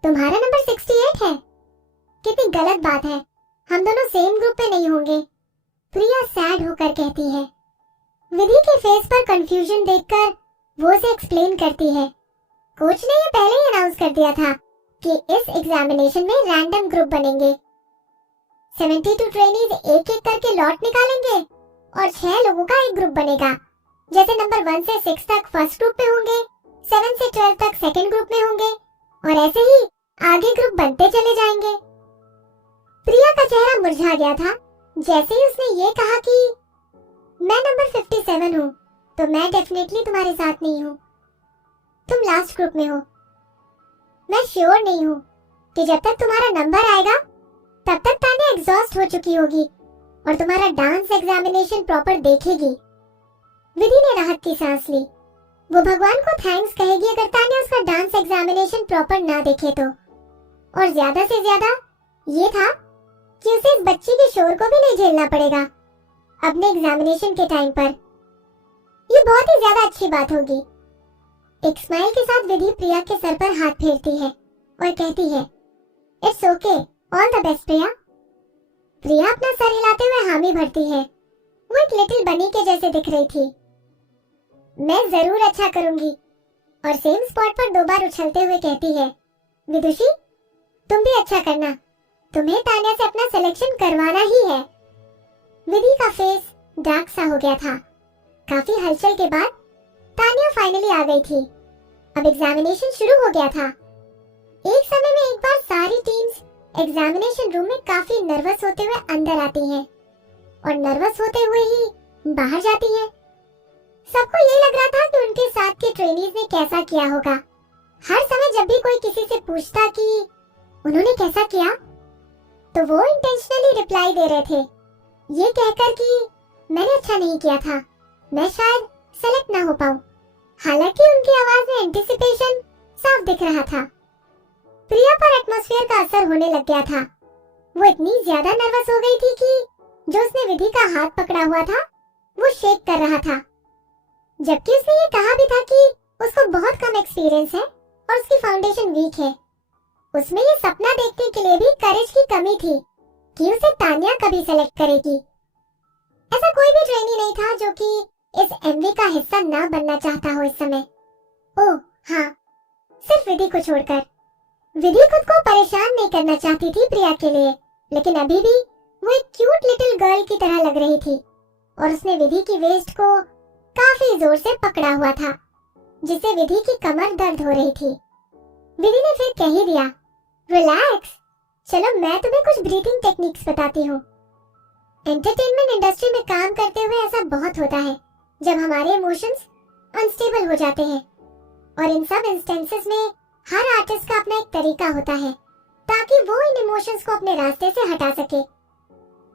तुम्हारा नंबर 68 है? कितनी गलत बात है, हम दोनों सेम ग्रुप में नहीं होंगे, प्रिया सैड होकर कहती है। विधि के फेस पर कंफ्यूजन देखकर वो उसे एक्सप्लेन करती है। कोच ने ये पहले ही अनाउंस कर दिया था कि इस एग्जामिनेशन में रैंडम ग्रुप बनेंगे। 72 ट्रेनीज एक एक करके लॉट निकालेंगे और 6 लोगों का एक ग्रुप बनेगा। जैसे नंबर 1 से 6 तक फर्स्ट ग्रुप में होंगे, 7 से 12 तक सेकंड ग्रुप में होंगे और ऐसे ही आगे ग्रुप बनते चले जाएंगे। प्रिया का चेहरा मुरझा गया था जैसे ही उसने ये कहा कि मैं नंबर 57 हूँ, तो मैं डेफिनेटली तुम्हारे साथ नहीं हूँ। तुम लास्ट ग्रुप में हो। मैं श्योर नहीं हूँ कि जब तक तुम्हारा नंबर आएगा तब तक तानिया एग्जॉस्ट हो चुकी होगी और तुम्हारा डांस एग्जामिनेशन प्रॉपर देखेगी। विधि ने राहत की सांस ली। वो भगवान को थैंक्स कहेगी अगर तानिया उसका डांस एग्जामिनेशन प्रॉपर ना देखे तो। और ज्यादा से ज्यादा ये था कि उसे इस बच्ची के शोर को भी नहीं झेलना पड़ेगा अपने एग्जामिनेशन के टाइम पर। ये बहुत ही ज्यादा अच्छी बात होगी। एक स्माइल के साथ विधि प्रिया के सर पर हाथ फेरती है और कहती है, it's okay, all the best Priya. Priya अपना सर हिलाते हुए हामी भरती है। वो एक लिटिल बनी के जैसे दिख रही थी। मैं जरूर अच्छा करूंगी। और सेम स्पॉट पर 2 बार उछलते हुए कहती है, विदुषी तुम भी अच्छा करना, तुम्हें तानिया से अपना सिलेक्शन करवाना ही है। विधि का फेस डार्क सा हो गया था। काफी हलचल के बाद तानिया फाइनली आ गई थी। अब एग्जामिनेशन शुरू हो गया था। एक समय में एक बार सारी टीम्स एग्जामिनेशन रूम में काफी नर्वस होते हुए अंदर आती हैं और नर्वस होते हुए ही बाहर जाती हैं। सबको ये लग रहा था कि उनके साथ के ट्रेनीज ने कैसा किया होगा। हर समय जब भी कोई किसी से पूछता कि उन्होंने कैसा किया, तो वो इंटेंशनली रिप्लाई दे रहे थे ये कहकर कि मैंने अच्छा नहीं किया था, मैं शायद सेलेक्ट ना हो पाऊं। हालांकि उनकी आवाज में एंटिसिपेशन साफ दिख रहा था। प्रिया पर एटमॉस्फेयर का असर होने लग गया था। वो इतनी ज्यादा नर्वस हो गई थी कि जो उसने विधि का हाथ पकड़ा हुआ था वो शेक कर रहा था, जबकि उसने ये कहा भी था कि उसको बहुत कम एक्सपीरियंस है और उसकी फाउंडेशन वीक है। उसमें ये सपना देखने के लिए भी करेज की कमी थी कि उसे तानिया कभी सेलेक्ट करेगी। ऐसा कोई भी ट्रेनी नहीं था जो कि इस एमवी का हिस्सा ना बनना चाहता हो इस समय। ओह हाँ, सिर्फ विधि को छोड़कर। विधि खुद को परेशान नहीं करना चाहती थी प्रिया के लिए, लेकिन अभी भी वो एक क्यूट लिटिल गर्ल की तरह लग रही थी और उसने विधि की वेस्ट को काफी जोर से पकड़ा हुआ था, जिससे विधि की कमर दर्द हो रही थी। विधि ने फिर कह ही दिया, रिलैक्स, चलो मैं तुम्हें कुछ ब्रीथिंग टेक्निक्स बताती हूँ। एंटरटेनमेंट इंडस्ट्री में काम करते हुए ऐसा बहुत होता है जब हमारे इमोशंस अनस्टेबल हो जाते हैं, और इन सब इंस्टेंसेस में हर आर्टिस्ट का अपना एक तरीका होता है ताकि वो इन इमोशंस को अपने रास्ते से हटा सके।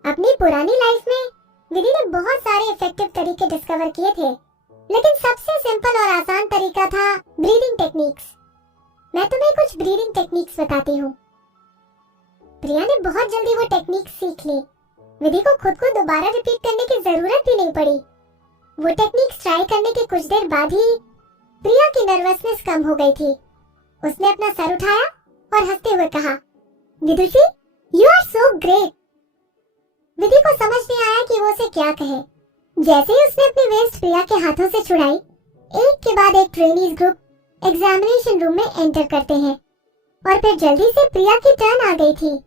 अपनी पुरानी लाइफ में विधि ने बहुत सारे इफेक्टिव तरीके डिस्कवर किए थे, लेकिन सबसे सिंपल और आसान तरीका था ब्रीदिंग टेक्निक्स। मैं तुम्हें कुछ ब्रीदिंग टेक्निक्स बताती हूँ। प्रिया ने बहुत जल्दी वो टेक्निक्स सीख ली। विधि को खुद को दोबारा रिपीट करने की जरूरत भी नहीं पड़ी। वो टेक्निक्स ट्राई करने के कुछ देर बाद ही प्रिया की नर्वसनेस कम हो गई थी। उसने अपना सर उठाया और हंसते हुए कहा, विदुषी, यू आर सो ग्रेट। विधि को समझ नहीं आया कि वो उसे क्या कहे। जैसे ही उसने अपनी वेस्ट प्रिया के हाथों से छुड़ाई, एक के बाद एक ट्रेनीज ग्रुप एग्जामिनेशन रूम में एंटर करते हैं और फिर जल्दी से प्रिया की टर्न आ गई थी।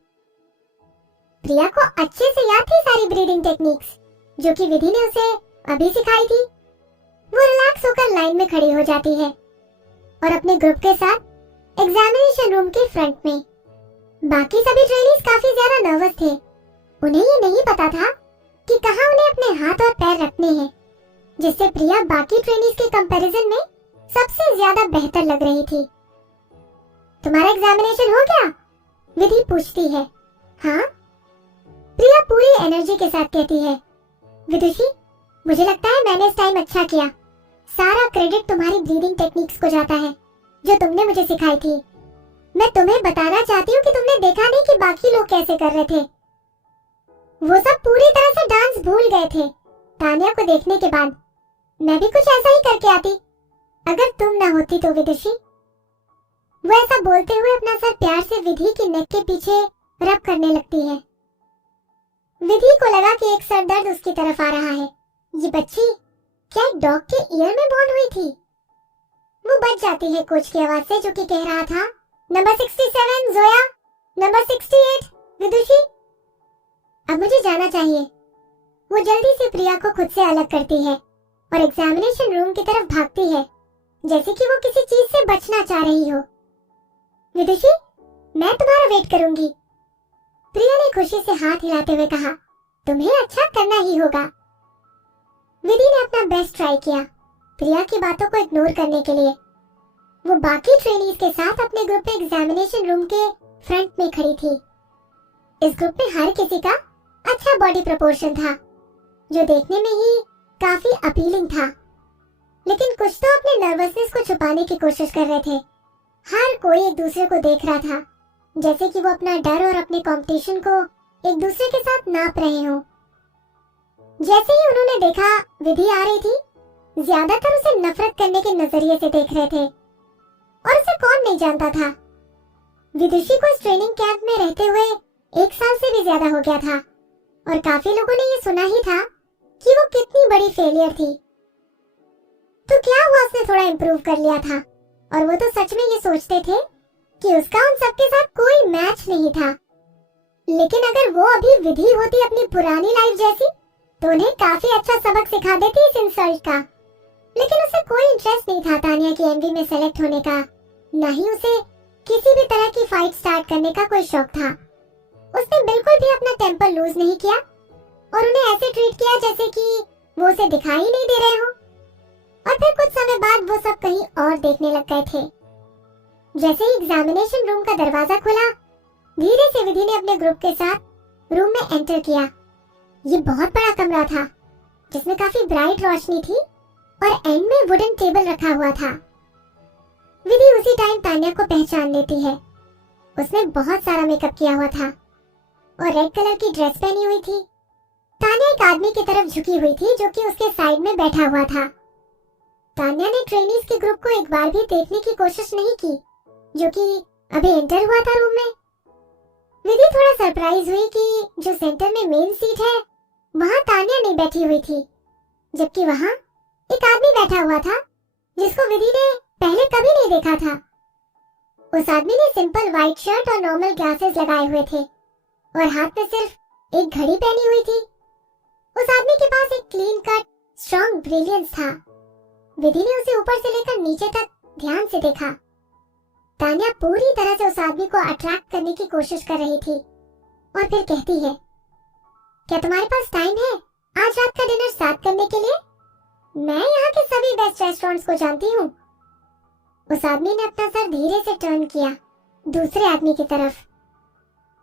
प्रिया को अच्छे से याद थी सारी ब्रीदिंग टेक्निक्स जो कि विधि ने उसे अभी सिखाई थी। वो रिलैक्स होकर लाइन में खड़ी हो जाती है और अपने ग्रुप के साथ एग्जामिनेशन रूम के फ्रंट में। बाकी सभी ट्रेनीज काफी ज्यादा नर्वस थे। उन्हें ये नहीं पता था कि कहाँ उन्हें अपने हाथ और पैर रखने हैं, जिससे प्रिया बाकी ट्रेनीज के कंपैरिजन में सबसे ज्यादा बेहतर लग रही थी। तुम्हारा एग्जामिनेशन हो गया? विधि पूछती है। हाँ, प्रिया पूरी एनर्जी के साथ कहती है। विदुषी, मुझे लगता है मैंने इस टाइम अच्छा किया। सारा क्रेडिट तुम्हारी ब्रीदिंग टेक्निक्स को जाता है जो तुमने मुझे सिखाई थी। मैं तुम्हें बताना चाहती हूँ कि तुमने देखा नहीं कि बाकी लोग कैसे कर रहे थे। वो सब पूरी तरह से डांस भूल गए थे। तानिया को देखने के बाद मैं भी कुछ ऐसा ही करके आती अगर तुम ना होती तो विदुषी। वो ऐसा बोलते हुए अपना सर प्यार से विधि की नेक के पीछे रब करने लगती है। विधि को लगा कि एक सर दर्द उसकी तरफ आ रहा है। ये बच्ची क्या एक डॉग के ईयर में बॉर्न हुई थी? वो बच जाती है कोच की आवाज से जो कि कह रहा था, नंबर 67 जोया, नंबर 68 विदुषी। अब मुझे जाना चाहिए। वो जल्दी से प्रिया को खुद से अलग करती है और एग्जामिनेशन रूम की तरफ भागती है जैसे कि वो किसी चीज से बचना चाह रही हो। विदुषी, मैं तुम्हारा वेट करूंगी। प्रिया ने खुशी से हाथ हिलाते हुए कहा, तुम्हें अच्छा करना ही होगा। विधि ने अपना बेस्ट ट्राई किया प्रिया की बातों को इग्नोर करने के लिए। वो बाकी ट्रेनीज के साथ अपने ग्रुप में एग्जामिनेशन रूम के फ्रंट में खड़ी थी। इस ग्रुप में हर किसी का अच्छा बॉडी प्रोपोर्शन था जो देखने में ही काफी अपीलिंग था, लेकिन कुछ तो अपने नर्वसनेस को छुपाने की कोशिश कर रहे थे। हर कोई एक दूसरे को देख रहा था जैसे कि वो अपना डर और अपने कंपटीशन को एक दूसरे के साथ नाप रहे हो। जैसे ही उन्होंने देखा विधि आ रही थी, ज्यादातर उसे नफरत करने के नजरिए से देख रहे थे और उसे कौन नहीं जानता था। विदुषी को इस ट्रेनिंग कैंप में रहते हुए 1 साल से भी ज्यादा हो गया था और काफी लोगों ने ये सुना ही था कि वो कितनी बड़ी फेलियर थी। तो क्या हुआ, उसने थोड़ा इम्प्रूव कर लिया था और वो तो सच में ये सोचते थे कि उसका उन सबके साथ कोई मैच नहीं था। लेकिन अगर वो अभी विधि होती अपनी पुरानी लाइफ जैसी तो उन्हें काफी अच्छा सबक सिखा देती इस इंसल्ट का। लेकिन उसे कोई इंटरेस्ट नहीं था तानिया की एमवी में सेलेक्ट होने का, न ही उसे किसी भी तरह की फाइट स्टार्ट करने का कोई शौक था। उसने बिल्कुल भी अपना टेम्पर लूज नहीं किया और उन्हें ऐसे ट्रीट किया जैसे कि वो उसे दिखाई ही नहीं दे रहे हो। और फिर कुछ समय बाद वो सब कहीं और देखने लग गए थे। जैसे ही एग्जामिनेशन रूम का दरवाजा खुला, धीरे से विधि ने अपने ग्रुप के साथ रूम में एंटर किया। ये बहुत बड़ा कमरा था जिसमें काफी ब्राइट रोशनी थी और एंड में वुडन टेबल रखा हुआ था। विधि उसी टाइम तान्या को पहचान लेती है। उसने बहुत सारा मेकअप किया हुआ था और रेड कलर की ड्रेस पहनी हुई थी। तान्या एक आदमी की तरफ झुकी हुई थी जो कि उसके साइड में बैठा हुआ था। तान्या ने ट्रेनीज के ग्रुप को एक बार भी देखने की कोशिश नहीं की जो कि अभी एंटर हुआ था रूम में। विधि थोड़ा सरप्राइज हुई कि जो सेंटर में मेन सीट है वहां तान्या नहीं बैठी हुई थी, जबकि वहां एक आदमी बैठा हुआ था जिसको विधि ने पहले कभी नहीं देखा था। उस आदमी ने सिंपल व्हाइट शर्ट और नॉर्मल ग्लासेस लगाए हुए थे और हाथ में सिर्फ एक घड़ी पहनी हुई थी। उस आदमी के पास एक क्लीन कट स्ट्रॉन्ग ब्रिलियंस था। विधि ने उसे ऊपर से लेकर नीचे तक ध्यान से देखा। तान्या पूरी तरह से उस आदमी को अट्रैक्ट करने की कोशिश कर रही थी और फिर कहती है, क्या तुम्हारे पास टाइम है आज रात का डिनर साथ करने के लिए? मैं यहाँ के सभी बेस्ट रेस्टोरेंट्स को जानती हूँ। उस आदमी ने अपना सर धीरे से टर्न किया दूसरे आदमी की तरफ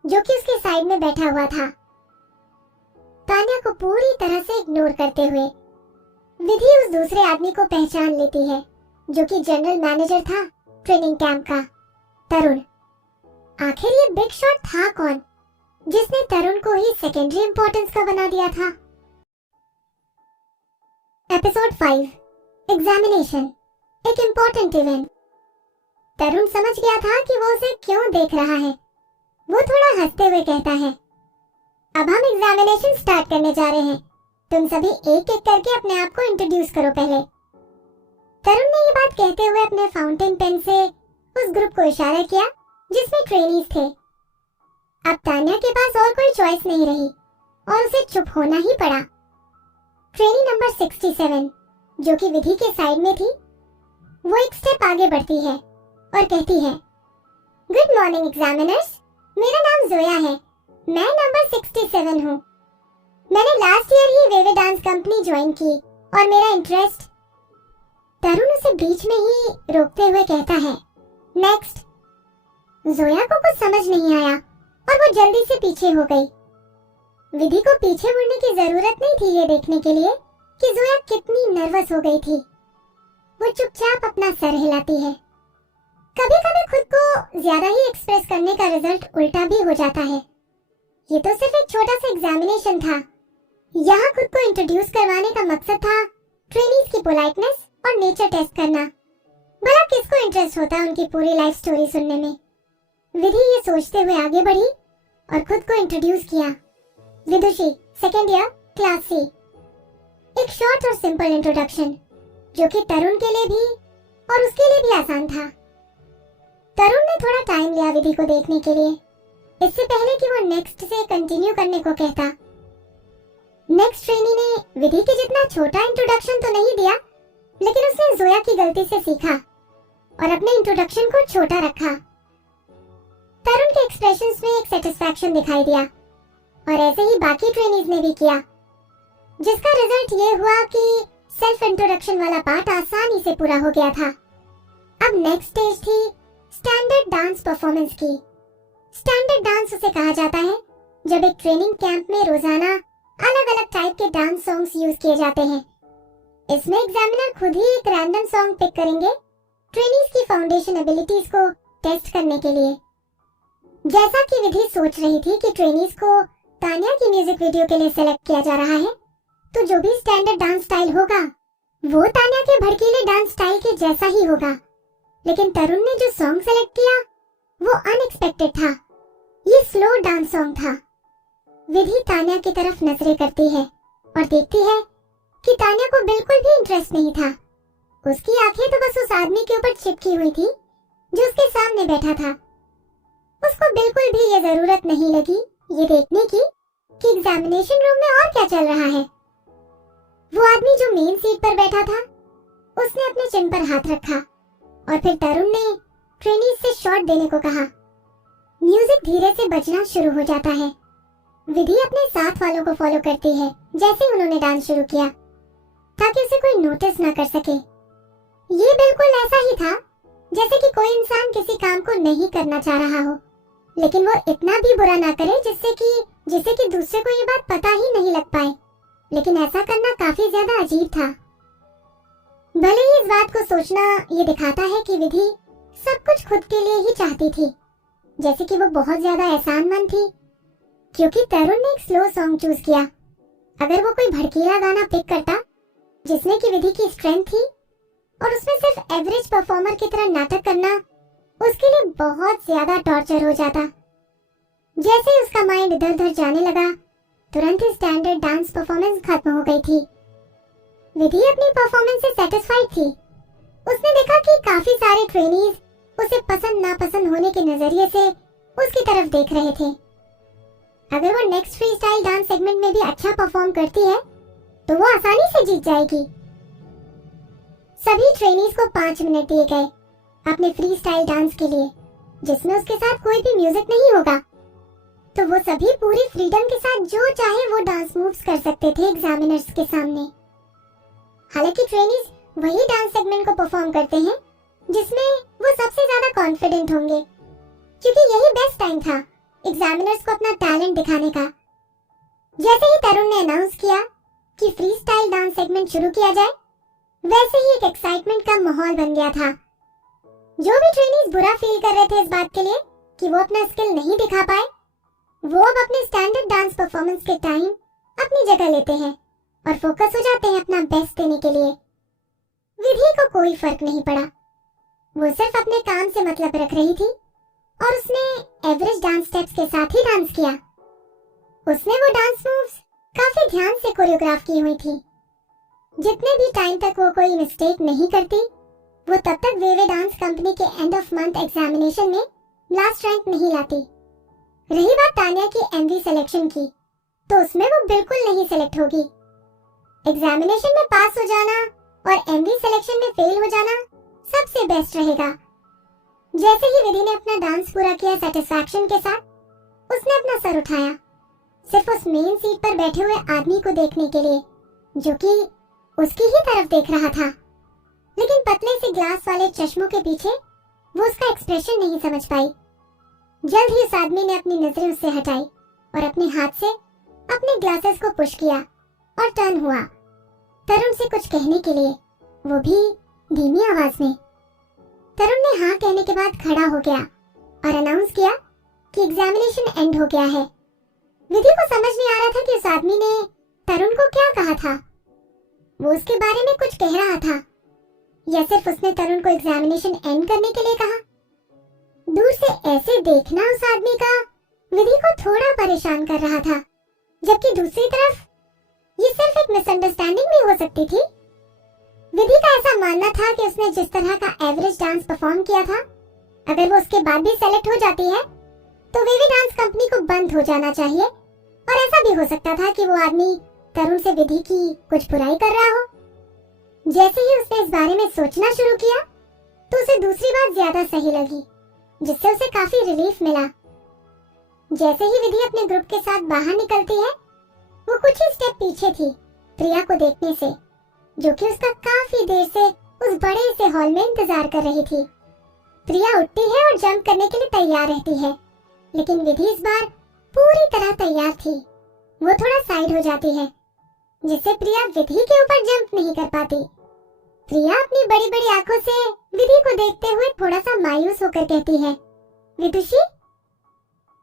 जो कि उसके साइड में बैठा हुआ था। तान्या को पूरी तरह से इग्नोर करते हुए विधि उस दूसरे आदमी को पहचान लेती है जो कि जनरल मैनेजर था ट्रेनिंग कैंप का, तरुण। आखिर ये बिग शॉट था कौन जिसने तरुण को ही सेकेंडरी इंपॉर्टेंस का बना दिया था? एपिसोड 5 एग्जामिनेशन, एक इम्पोर्टेंट इवेंट। तरुण समझ गया था कि वो उसे क्यों देख रहा है। वो थोड़ा हंसते हुए कहता है, अब हम एग्जामिनेशन स्टार्ट करने जा रहे हैं। तुम सभी एक एक करके अपने आप को इंट्रोड्यूस करो पहले। तरुण ने ये बात कहते हुए अपने फाउंटेन पेन से उस ग्रुप को इशारा किया जिसमें ट्रेनीज थे। अब तान्या के पास और कोई चॉइस नहीं रही और उसे चुप होना ही पड़ा। ट्रेनी नंबर 67 जो कि विधि के साइड में थी, वो एक स्टेप आगे बढ़ती है और कहती है, गुड मॉर्निंग एग्जामिनर्स, मेरा नाम जोया है। मैं नंबर 67 हूँ। मैंने लास्ट ईयर ही वेवे डांस कंपनी ज्वाइन की और मेरा इंटरेस्ट। तरुण उसे बीच में ही रोकते हुए कहता है, नेक्स्ट। जोया को कुछ समझ नहीं आया और वो जल्दी से पीछे हो गई। विधि को पीछे मुड़ने की जरूरत नहीं थी ये देखने के लिए कि जोया कितनी नर्वस हो गई थी। वो चुपचाप अपना सर हिलाती है। कभी कभी खुद को ज्यादा ही एक्सप्रेस करने का रिजल्ट उल्टा भी हो जाता है। ये तो सिर्फ एक छोटा सा एग्जामिनेशन था। यहाँ खुद को इंट्रोड्यूस करवाने का मकसद था ट्रेनीज की पोलाइटनेस और नेचर टेस्ट करना। भला किसको इंटरेस्ट होता है उनकी पूरी लाइफ स्टोरी सुनने में। विधि ये सोचते हुए आगे बढ़ी और खुद को इंट्रोड्यूस किया। विदुषी, सेकेंड ईयर, क्लास सी। एक शॉर्ट और सिंपल इंट्रोडक्शन जो कि तरुण के लिए भी और उसके लिए भी आसान था। तरुण ने थोड़ा टाइम लिया विधि को देखने के लिए, इससे पहले कि वो नेक्स्ट से कंटिन्यू करने को कहता। नेक्स्ट ट्रेनी ने विधि के जितना छोटा इंट्रोडक्शन तो नहीं दिया, लेकिन उसने जोया की गलती से सीखा और अपने इंट्रोडक्शन को छोटा रखा। तरुण के एक्सप्रेशंस में एक सेटिस्फैक्शन दिखाई दिया और ऐसे ही बाकी ट्रेनीज ने भी किया, जिसका रिजल्ट ये हुआ कि सेल्फ इंट्रोडक्शन वाला पार्ट आसानी से पूरा हो गया था। अब नेक्स्ट स्टेज थी स्टैंडर्ड डांस परफॉर्मेंस की। स्टैंडर्ड डांस उसे कहा जाता है जब एक ट्रेनिंग कैंप में रोजाना अलग अलग टाइप के डांस सॉन्ग्स यूज किए जाते हैं। इसमें एग्जामिनर खुद ही एक रैंडम सॉन्ग पिक करेंगे ट्रेनीज की फाउंडेशन एबिलिटीज को टेस्ट करने के लिए। जैसा कि विधि सोच रही थी कि ट्रेनीज को तान्या की म्यूजिक वीडियो के लिए सेलेक्ट किया जा रहा है, तो जो भी स्टैंडर्ड डांस स्टाइल होगा वो तान्या के भड़कीले डांस स्टाइल के जैसा ही होगा। लेकिन तरुण ने जो सॉन्ग सेलेक्ट किया वो अनएक्सपेक्टेड था। ये स्लो डांस सॉन्ग था। विधि तान्या की तरफ नजरें करती है और देखती है कि तान्या को बिल्कुल भी इंटरेस्ट नहीं था। उसकी आंखें तो बस उस आदमी के ऊपर चिपकी हुई थी जो उसके सामने बैठा था। उसको बिल्कुल भी ये जरूरत नहीं लगी ये देखने की कि एग्जामिनेशन रूम में और क्या चल रहा है। वो आदमी जो मेन सीट पर बैठा था, उसने अपने चिन पर हाथ रखा और फिर तरुण ने ट्रेनीज से शॉट देने को कहा। म्यूजिक धीरे से बजना शुरू हो जाता है। विधि अपने साथ वालों को फॉलो करती है जैसे उन्होंने डांस शुरू किया, ताकि उसे कोई नोटिस ना कर सके। ये बिल्कुल ऐसा ही था जैसे कि कोई इंसान किसी काम को नहीं करना चाह रहा हो, लेकिन वो इतना भी बुरा ना करे जिससे कि दूसरे को ये बात पता ही नहीं लग पाए। लेकिन ऐसा करना काफी ज्यादा अजीब था। भले ही इस बात को सोचना ये दिखाता है कि विधि सब कुछ खुद के लिए ही चाहती थी, जैसे कि वो बहुत ज्यादा एहसानमंद थी क्योंकि तरुण ने एक स्लो सॉन्ग चूज किया। अगर वो कोई भड़कीला गाना पिक करता जिसमें कि विधि की स्ट्रेंथ थी और उसमें सिर्फ एवरेज परफॉर्मर की तरह नाटक करना उसके लिए बहुत ज्यादा टॉर्चर हो जाता। जैसे ही उसका माइंड इधर उधर जाने लगा, तुरंत ही स्टैंडर्ड डांस परफॉर्मेंस खत्म हो गई थी। विधि अपनी परफॉर्मेंस से सेटिस्फाइड थी। उसने देखा कि काफी सारे ट्रेनीज उसे पसंद नापसंद होने के नजरिए से उसकी तरफ देख रहे थे। अगर वो next free style dance segment में भी अच्छा परफॉर्म करती है तो वो आसानी से जीत जाएगी। सभी ट्रेनीज को 5 मिनट दिए गए अपने फ्री स्टाइल डांस के लिए, जिसमें उसके साथ कोई भी म्यूजिक नहीं होगा। तो वो सभी पूरी फ्रीडम के साथ जो चाहे वो डांस मूव्स कर सकते थे एग्जामिनर्स के सामने। हालांकि ट्रेनीज वही डांस सेगमेंट को परफॉर्म करते हैं जिसमें वो सबसे ज्यादा कॉन्फिडेंट होंगे, क्योंकि यही बेस्ट टाइम था एग्जामिनर्स को अपना टैलेंट दिखाने का। जैसे ही तरुण ने अनाउंस किया कि फ्री स्टाइल डांस सेगमेंट शुरू किया जाए, वैसे ही एक एक्साइटमेंट का माहौल बन गया था। जो भी ट्रेनीज बुरा फील कर रहे थे इस बात के लिए कि वो अपना स्किल नहीं दिखा पाए, वो अब अपने स्टैंडर्ड डांस परफॉर्मेंस के टाइम अपनी जगह लेते हैं और फोकस हो जाते हैं अपना बेस्ट देने के लिए। विधि को कोई फर्क नहीं पड़ा, वो सिर्फ अपने काम से मतलब रख रही थी और उसने एवरेज डांस स्टेप्स के साथ ही डांस किया। उसने वो डांस मूव्स काफी ध्यान से कोरियोग्राफ की हुई थी। जितने भी टाइम तक वो कोई मिस्टेक नहीं करती, वो तब तक वेवे डांस कंपनी के एंड ऑफ मंथ एग्जामिनेशन में लास्ट रैंक नहीं लाती। रही बात तानिया की एमवी सिलेक्शन की, तो उसमें वो बिल्कुल नहीं सिलेक्ट होगी। एग्जामिनेशन में पास हो जाना और एमवी सिलेक्शन में फेल हो जाना सबसे बेस्ट रहेगा। जैसे ही विधि ने अपना डांस पूरा किया सेटिस्फैक्शन के साथ, उसने अपना सर उठाया, सिर्फ उस मेन सीट पर बैठे हुए आदमी को देखने के लिए जो कि उसकी ही तरफ देख रहा था। लेकिन पतले से ग्लास वाले चश्मों के पीछे वो उसका एक्सप्रेशन नहीं समझ पाई। जल्द ही उस आदमी ने अपनी नजरें उससे हटाई और अपने हाथ से अपने ग्लासेस को पुश किया और टर्न हुआ तरुण से कुछ कहने के लिए, वो भी धीमी आवाज में। तरुण ने हाँ कहने के बाद खड़ा हो गया और अनाउंस किया कि एग्जामिनेशन एंड हो गया है। विधि को समझ नहीं आ रहा था कि उस आदमी ने तरुण को क्या कहा था। वो उसके बारे में कुछ कह रहा था या सिर्फ उसने तरुण को एग्जामिनेशन एंड करने के लिए कहा। दूर से ऐसे देखना उस आदमी का विधि को थोड़ा परेशान कर रहा था, जबकि दूसरी तरफ ये सिर्फ एक मिसअंडरस्टैंडिंग भी हो सकती थी। विधि का ऐसा मानना था कि उसने जिस तरह का एवरेज डांस परफॉर्म किया था, अगर वो उसके बाद भी सेलेक्ट हो जाती है तो वेवी डांस कंपनी को बंद हो जाना चाहिए। और ऐसा भी हो सकता था कि वो आदमी तरुण से विधि की कुछ बुराई कर रहा हो। जैसे ही उसने इस बारे में सोचना शुरू किया तो उसे दूसरी बात ज्यादा सही लगी, जिससे उसे काफी रिलीफ मिला। जैसे ही विधि अपने ग्रुप के साथ बाहर निकलती है, वो कुछ ही स्टेप पीछे थी प्रिया को देखने से, जो कि उसका काफी देर से उस बड़े से हॉल में इंतजार कर रही थी। प्रिया उठती है और जंप करने के लिए तैयार रहती है, लेकिन विधि इस बार पूरी तरह तैयार थी। वो थोड़ा साइड हो जाती है, जिससे प्रिया विधि के ऊपर जंप नहीं कर पाती। प्रिया अपनी बड़ी बड़ी आंखों से विधि को देखते हुए थोड़ा सा मायूस होकर कहती है, विदुषी।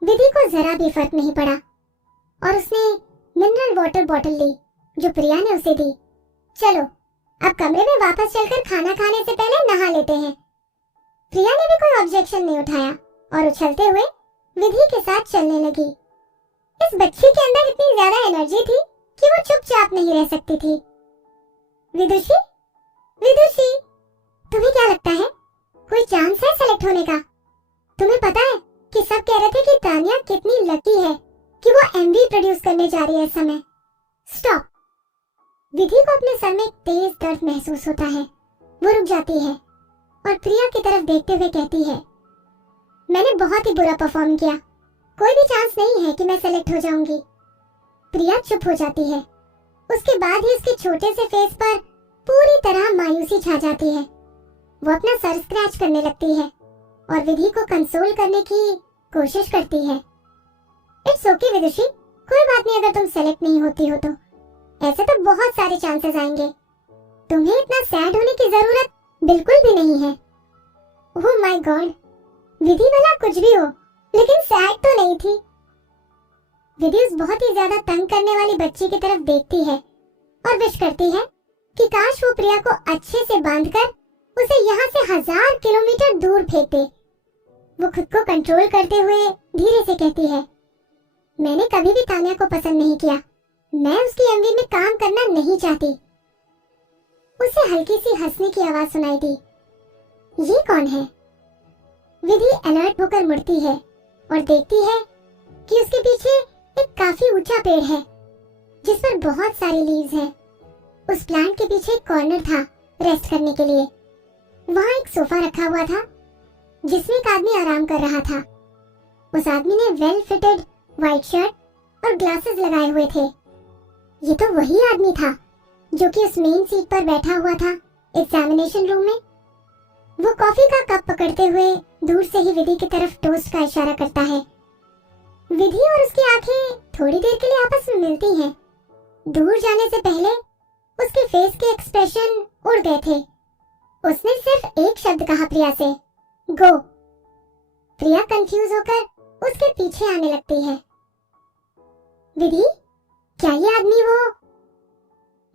विधि को जरा भी फर्क नहीं पड़ा और उसने मिनरल वाटर बॉटल ली जो प्रिया ने उसे दी। चलो अब कमरे में वापस चलकर खाना खाने से पहले नहा लेते हैं। प्रिया ने भी कोई ऑब्जेक्शन नहीं उठाया और उछलते हुए विधि के साथ चलने लगी। इस बच्ची के अंदर इतनी ज्यादा एनर्जी थी कि वो चुपचाप नहीं रह सकती थी। विदुषी, विदुषी, तुम्हें क्या लगता है कोई चांस है सेलेक्ट होने का? तुम्हें पता है कि सब कह रहे थे कि तानिया कितनी लकी है कि वो एमवी प्रोड्यूस करने जा रही है इस समय। स्टॉप। विधि को अपने सर में एक तेज दर्द महसूस होता है। वो रुक जाती है और प्रिया की तरफ देखते हुए कहती है, मैंने बहुत ही बुरा परफॉर्म किया, कोई भी चांस नहीं है कि मैं सेलेक्ट हो जाऊंगी। प्रिया चुप हो जाती है। उसके बाद ही उसके छोटे से फेस पर पूरी तरह मायूसी छा जाती है। वो अपना सर स्क्रैच करने लगती है और विधि को कंसोल करने की कोशिश करती है। इट्स ओके विदुषी, कोई बात नहीं अगर तुम सेलेक्ट नहीं होती हो तो। ऐसे तो बहुत सारे चांसेस आएंगे, तुम्हें इतना सैड होने की जरूरत बिल्कुल भी नहीं है। ओह माय गॉड, विधि भला कुछ भी हो लेकिन सैड तो नहीं थी। विधि उस बहुत ही ज्यादा तंग करने वाली बच्ची की तरफ देखती है और विश करती है कि काश वो प्रिया को अच्छे से बांधकर उसे यहाँ से 1000 किलोमीटर दूर फेंक दे। वो खुद को कंट्रोल करते हुए धीरे से कहती है, मैंने कभी भी तान्या को पसंद नहीं किया, मैं उसकी एमवी में काम करना नहीं चाहती। उसे हल्की सी हंसने की आवाज सुनाई दी। ये कौन है? विधि अलर्ट होकर मुड़ती है और देखती है कि उसके पीछे एक काफी ऊंचा पेड़ है जिस पर बहुत सारी लीव्स हैं। उस प्लांट के पीछे एक कॉर्नर था रेस्ट करने के लिए। वहाँ एक सोफा रखा हुआ था जिसमें एक आदमी आराम कर रहा था। उस आदमी ने वेल फिटेड व्हाइट शर्ट और ग्लासेस लगाए हुए थे। ये तो वही आदमी था जो कि उस मेन सीट पर बैठा हुआ था एग्जामिनेशन रूम में। वो कॉफी का कप पकड़ते हुए दूर से ही विधि की तरफ टोस्ट का इशारा करता है। विधि और उसकी आंखें थोड़ी देर के लिए आपस में मिलती हैं। दूर जाने से पहले उसके फेस के एक्सप्रेशन उड़ गए थे। उसने सिर्फ एक शब्द कहा प्रिया से, गो। प्रिया कंफ्यूज होकर उसके पीछे आने लगती है। विधि, क्या ये आदमी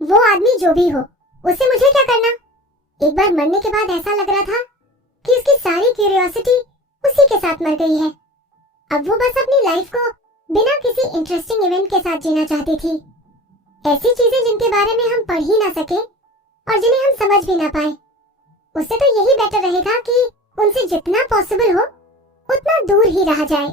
वो आदमी जो भी हो, उससे मुझे क्या करना? एक बार मरने के बाद ऐसा लग रहा था कि उसकी सारी क्यूरियोसिटी उसी के साथ मर गई है। अब वो बस अपनी लाइफ को बिना किसी इंटरेस्टिंग इवेंट के साथ जीना चाहती थी। ऐसी चीजें जिनके बारे में हम पढ़ ही ना सके और जिन्हें हम समझ भी ना पाए। उससे तो यही बेटर रहेगा कि उनसे जितना पॉसिबल हो उतना दूर ही रहा जाए।